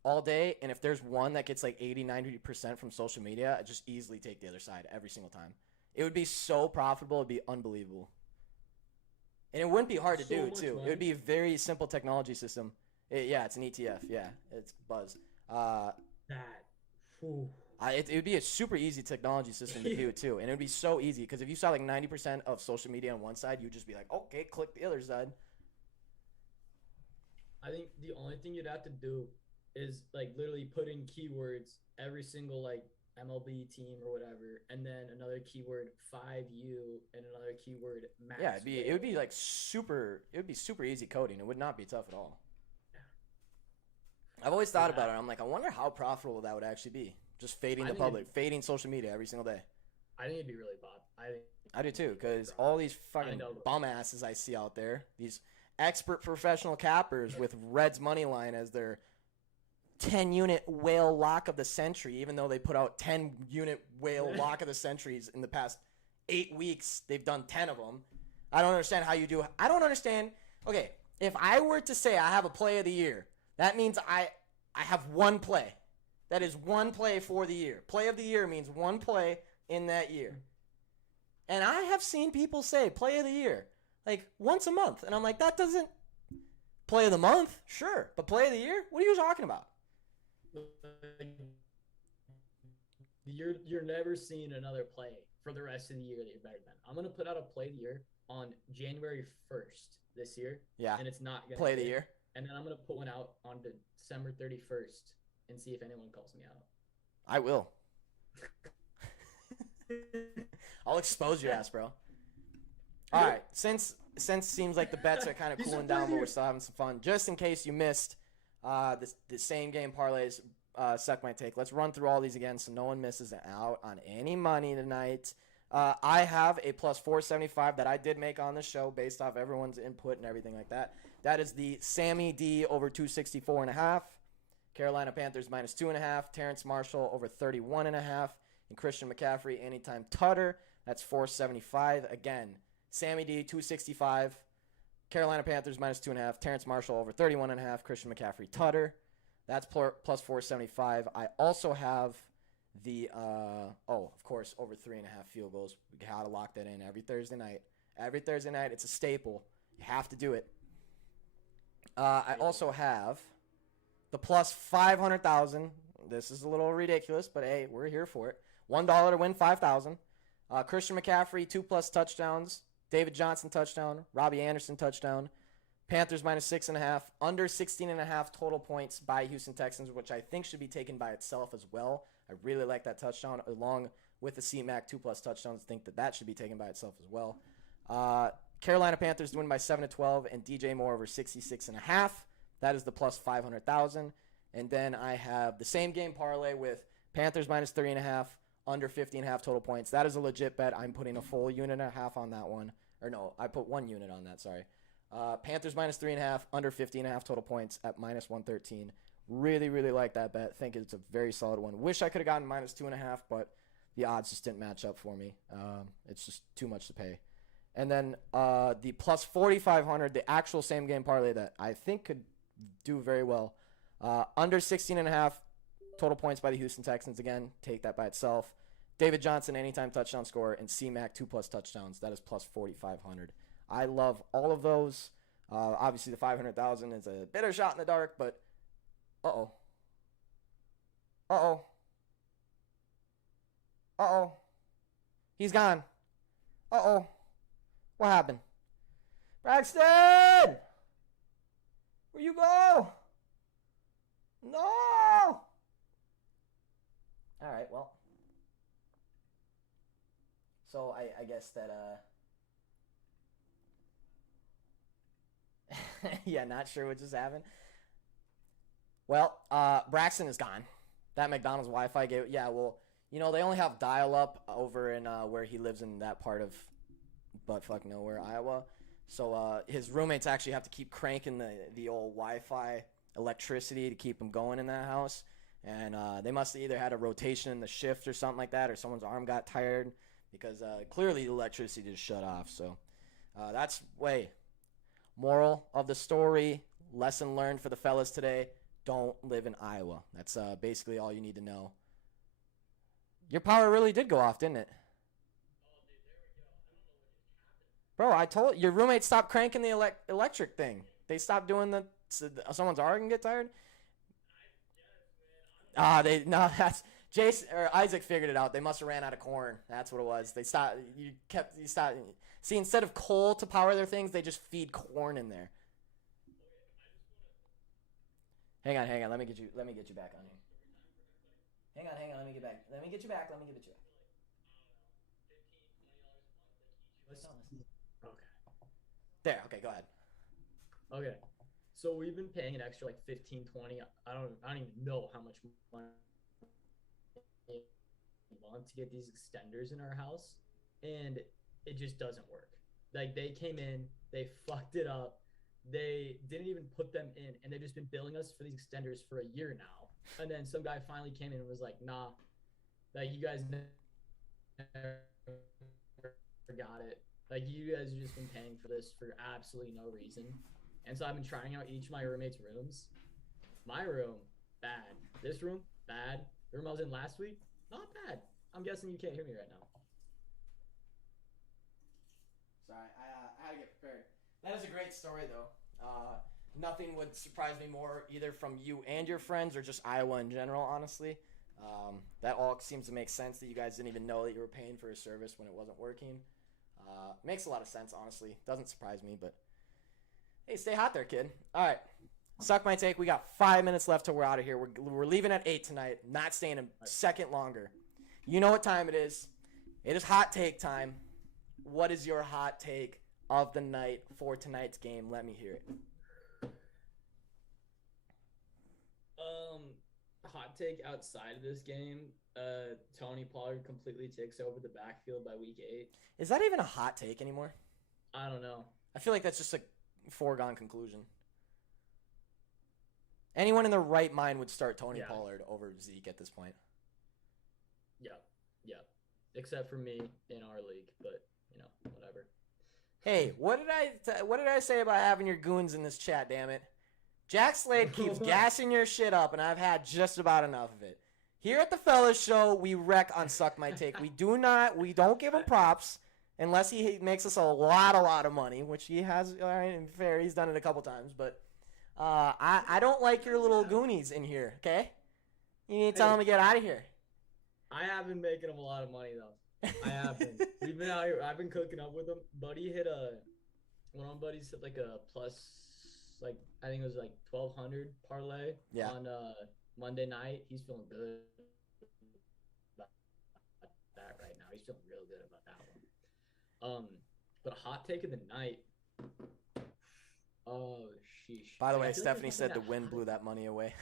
all day, and if there's one that gets like 80-90% from social media, I just easily take the other side every single time. It would be so profitable, it'd be unbelievable. And it wouldn't be hard to So do much too. money. It would be a very simple technology system. Yeah, it's an ETF. Yeah, it's Buzz. That. Whew. It would be a super easy technology system to do too, and it would be so easy because if you saw like 90% of social media on one side, you'd just be like, okay, click the other side. I think the only thing you'd have to do is like literally put in keywords every single like MLB team or whatever, and then another keyword 5U and another keyword Max. Yeah, it would be like super. It would be super easy coding. It would not be tough at all. I've always thought about it. I'm like, I wonder how profitable that would actually be. Just fading the public, fading social media every single day. I think it'd be really bad. I do too, because all these fucking bum asses I see out there, these expert professional cappers with Reds money line as their 10-unit whale lock of the century, even though they put out 10-unit whale lock of the centuries in the past 8 weeks, they've done 10 of them. I don't understand how you do. I don't understand. Okay, if I were to say I have a play of the year, that means I have one play. That is one play for the year. Play of the year means one play in that year. And I have seen people say play of the year like once a month. And I'm like, that doesn't... Play of the month? Sure. But play of the year? What are you talking about? You're never seeing another play for the rest of the year that you're better than. I'm gonna put out a play of the year on January 1st this year. Yeah. And it's not gonna play of the year. And then I'm gonna put one out on December 31st and see if anyone calls me out. I will. I'll expose your ass, bro. All right. Since seems like the bets are kind of cooling down, but we're still having some fun. Just in case you missed the same game parlays, suck my take. Let's run through all these again so no one misses out on any money tonight. I have a plus 475 that I did make on the show based off everyone's input and everything like that. That is the Sammy D over 264.5. Carolina Panthers minus 2.5. Terrence Marshall over 31.5. And Christian McCaffrey anytime tutter. That's 475. Again, Sammy D 265. Carolina Panthers minus 2.5. Terrence Marshall over 31.5. Christian McCaffrey tutter. That's plus 475. I also have the of course, over 3.5 field goals. We gotta lock that in every Thursday night. Every Thursday night, it's a staple. You have to do it. I also have the plus 500,000. This is a little ridiculous, but hey, we're here for it. $1 to win 5,000. Christian McCaffrey 2+ touchdowns. David Johnson touchdown. Robbie Anderson touchdown. Panthers minus 6.5. Under 16.5 total points by Houston Texans, which I think should be taken by itself as well. I really like that touchdown, along with the C-Mac 2+ touchdowns. I think that should be taken by itself as well. Carolina Panthers to win by 7-12, and DJ Moore over 66.5. That is the plus 500,000. And then I have the same game parlay with Panthers minus 3.5, under 50.5 total points. That is a legit bet. I'm putting a full unit and a half on that one. Or no, I put 1 unit on that, sorry. Panthers minus 3.5, under 50.5 total points at minus 113. Really, really like that bet. Think it's a very solid one. Wish I could have gotten minus 2.5, but the odds just didn't match up for me. It's just too much to pay. And then the plus 4,500, the actual same game parlay that I think could do very well. Under 16.5 total points by the Houston Texans. Again, take that by itself. David Johnson, anytime touchdown scorer, and C-Mac, 2+ touchdowns. That is plus 4,500. I love all of those. Obviously, the 500,000 is a bit of a shot in the dark, but uh-oh. Uh-oh. Uh-oh. He's gone. Uh-oh. What happened? Braxton! Where you go? No! All right, well. So I guess that, yeah, not sure what just happened. Well, Braxton is gone. That McDonald's Wi-Fi gave, yeah, well, you know, they only have dial-up over in where he lives in that part of buttfuck nowhere, Iowa. So his roommates actually have to keep cranking the old Wi-Fi electricity to keep him going in that house. And they must have either had a rotation in the shift or something like that, or someone's arm got tired because clearly the electricity just shut off. So that's way. Moral of the story, lesson learned for the fellas today, don't live in Iowa. That's basically all you need to know. Your power really did go off, didn't it? Bro, I told your roommate stopped cranking the electric thing. They stopped doing someone's arm can get tired. That's Jason or Isaac figured it out. They must have ran out of corn. That's what it was. They stopped. You stopped. See, instead of coal to power their things, they just feed corn in there. Hang on. Let me get you back on here. Hang on. Let me get you back. Okay. There. Okay, go ahead. Okay. So we've been paying an extra like 15, 20. I don't even know how much money a month to get these extenders in our house, and it just doesn't work. Like they came in, they fucked it up. They didn't even put them in, and they've just been billing us for these extenders for a year now. And then some guy finally came in and was like, "Nah, like you guys never got it. Like you guys have just been paying for this for absolutely no reason." And so I've been trying out each of my roommates' rooms. My room, bad. This room, bad. The room I was in last week, not bad. I'm guessing you can't hear me right now. Sorry, I had to get prepared. That is a great story, though. Nothing would surprise me more, either from you and your friends or just Iowa in general, honestly. That all seems to make sense that you guys didn't even know that you were paying for a service when it wasn't working. Makes a lot of sense, honestly. Doesn't surprise me, but hey, stay hot there, kid. All right. Suck my take. We got 5 minutes left till we're out of here. We're leaving at 8 tonight. Not staying a second longer. You know what time it is. It is hot take time. What is your hot take of the night for tonight's game? Let me hear it. Hot take outside of this game, Tony Pollard completely takes over the backfield by week 8. Is that even a hot take anymore? I don't know. I feel like that's just a foregone conclusion. Anyone in their right mind would start Tony Pollard over Zeke at this point. Yeah. Except for me in our league, but you know, whatever. Hey, what did I say about having your goons in this chat? Damn it, Jack Slade keeps gassing your shit up, and I've had just about enough of it. Here at the Fellas Show, we wreck on Suck My Take. We don't give him props unless he makes us a lot of money, which he has. All right, and fair, he's done it a couple times, but I don't like your little goonies in here. Okay, you need to tell him to get out of here. I have been making him a lot of money though. I have been. We've been out here. I've been cooking up with him. Buddy hit one of my buddies hit like a plus, like I think it was like 1,200 parlay on Monday night. He's feeling good about that right now. He's feeling real good about that one. But a hot take of the night. Oh sheesh. By the way, Stephanie said the wind blew that money away.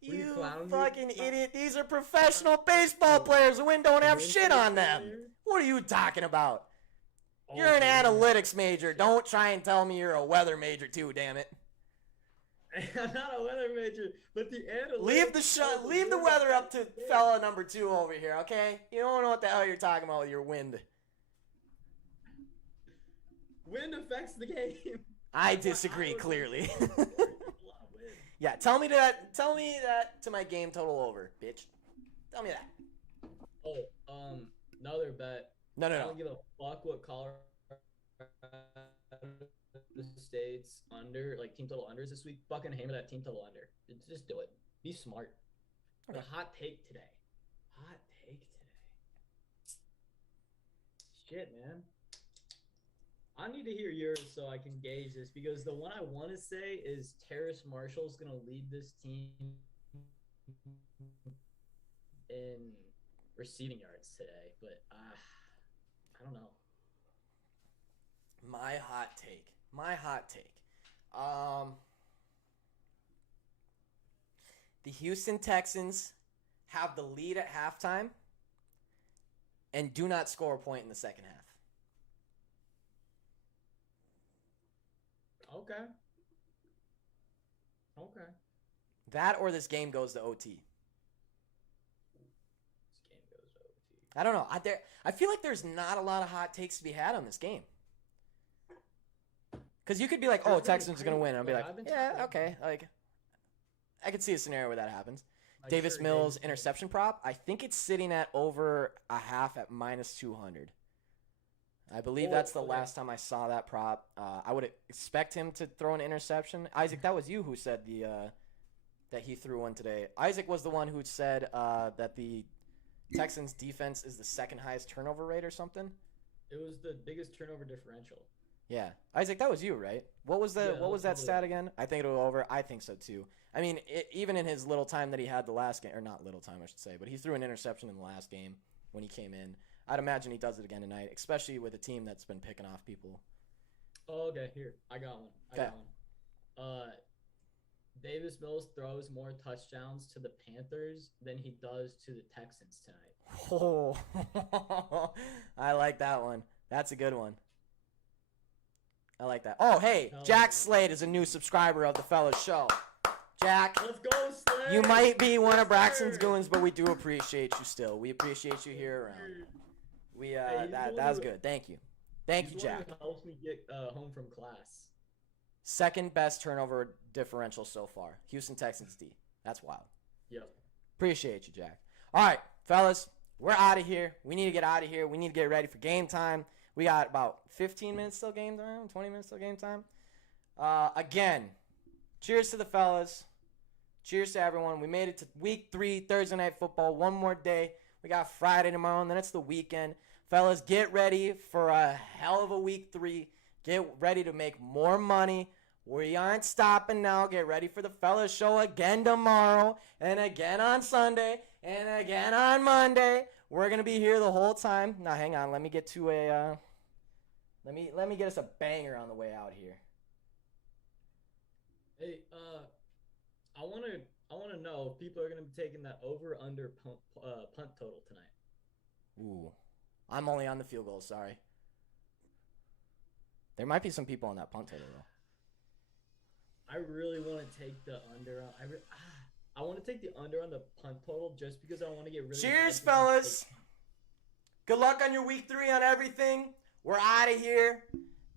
You fucking idiot. These are professional baseball players. The wind don't have shit on them. What are you talking about? You're an analytics major. Don't try and tell me you're a weather major too, damn it. I'm not a weather major, but the analytics... Leave the weather up to fella number 2 over here, okay? You don't know what the hell you're talking about with your wind. Wind affects the game. I disagree, clearly. Yeah, tell me that to my game total over, bitch. Tell me that. Oh, another bet. No. I don't give a fuck what Colorado State's under, like team total unders this week. Fucking hammer that team total under. Just do it. Be smart. Okay. The hot take today. Hot take today. Shit, man. I need to hear yours so I can gauge this because the one I want to say is Terrace Marshall's going to lead this team in receiving yards today, but I don't know. My hot take. The Houston Texans have the lead at halftime and do not score a point in the second half. Okay. That or this game goes to OT. This game goes to OT. I don't know. I feel like there's not a lot of hot takes to be had on this game. Because you could be like, oh, Texans are going to win. And I'll be like, yeah, okay. Like, I could see a scenario where that happens. Davis Mills interception prop. I think it's sitting at over a half at minus 200. I believe that's the last time I saw that prop. I would expect him to throw an interception. Isaac, that was you who said that he threw one today. Isaac was the one who said that the Texans defense is the second highest turnover rate or something. It was the biggest turnover differential. Yeah, Isaac, that was you, right? What was that stat again? I think it'll go over. I think so too. I mean, even in his little time that he had the last game, or not little time, I should say, but he threw an interception in the last game when he came in. I'd imagine he does it again tonight, especially with a team that's been picking off people. Oh, okay. Here, I got one. Davis Mills throws more touchdowns to the Panthers than he does to the Texans tonight. Oh, I like that one. That's a good one. I like that. Oh, hey, Jack Slade is a new subscriber of the Fellas Show. Jack, let's go, Slade. You might be one of Braxton's goons, but we do appreciate you still. We appreciate you here around. That was good. Thank you, Jack. Who helps me get home from class. Second best turnover differential so far. Houston Texans D. That's wild. Yep. Appreciate you, Jack. All right, fellas, we're out of here. We need to get out of here. We need to get ready for game time. We got about 15 minutes till game time, 20 minutes till game time. Again, cheers to the fellas. Cheers to everyone. We made it to week 3, Thursday Night Football. One more day. We got Friday tomorrow, and then it's the weekend. Fellas, get ready for a hell of a week 3. Get ready to make more money. We aren't stopping now. Get ready for the Fellas Show again tomorrow, and again on Sunday, and again on Monday. We're gonna be here the whole time. Now, hang on. Let me get to a. Let me get us a banger on the way out here. Hey, I wanna know if people are gonna be taking that over under punt total tonight. Ooh, I'm only on the field goal. Sorry. There might be some people on that punt total though. I really want to take the under. I want to take the under on the punt total just because I want to get really. Cheers, fellas. Good luck on your week 3 on everything. We're out of here.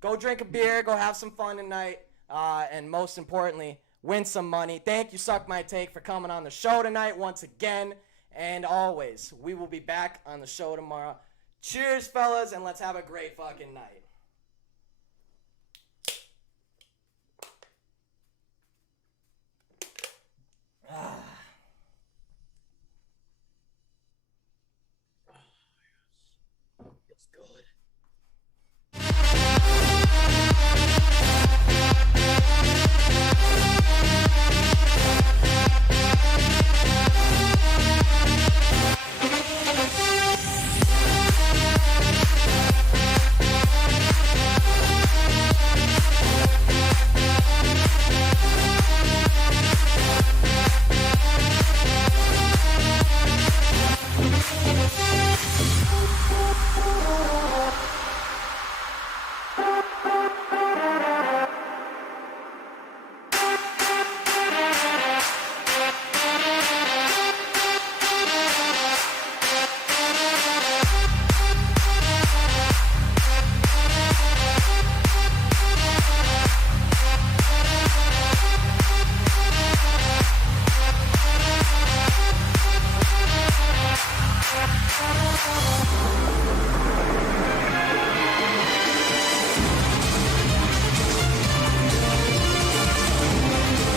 Go drink a beer. Go have some fun tonight. And most importantly, win some money. Thank you, Suck My Take, for coming on the show tonight once again. And always, we will be back on the show tomorrow. Cheers, fellas, and let's have a great fucking night.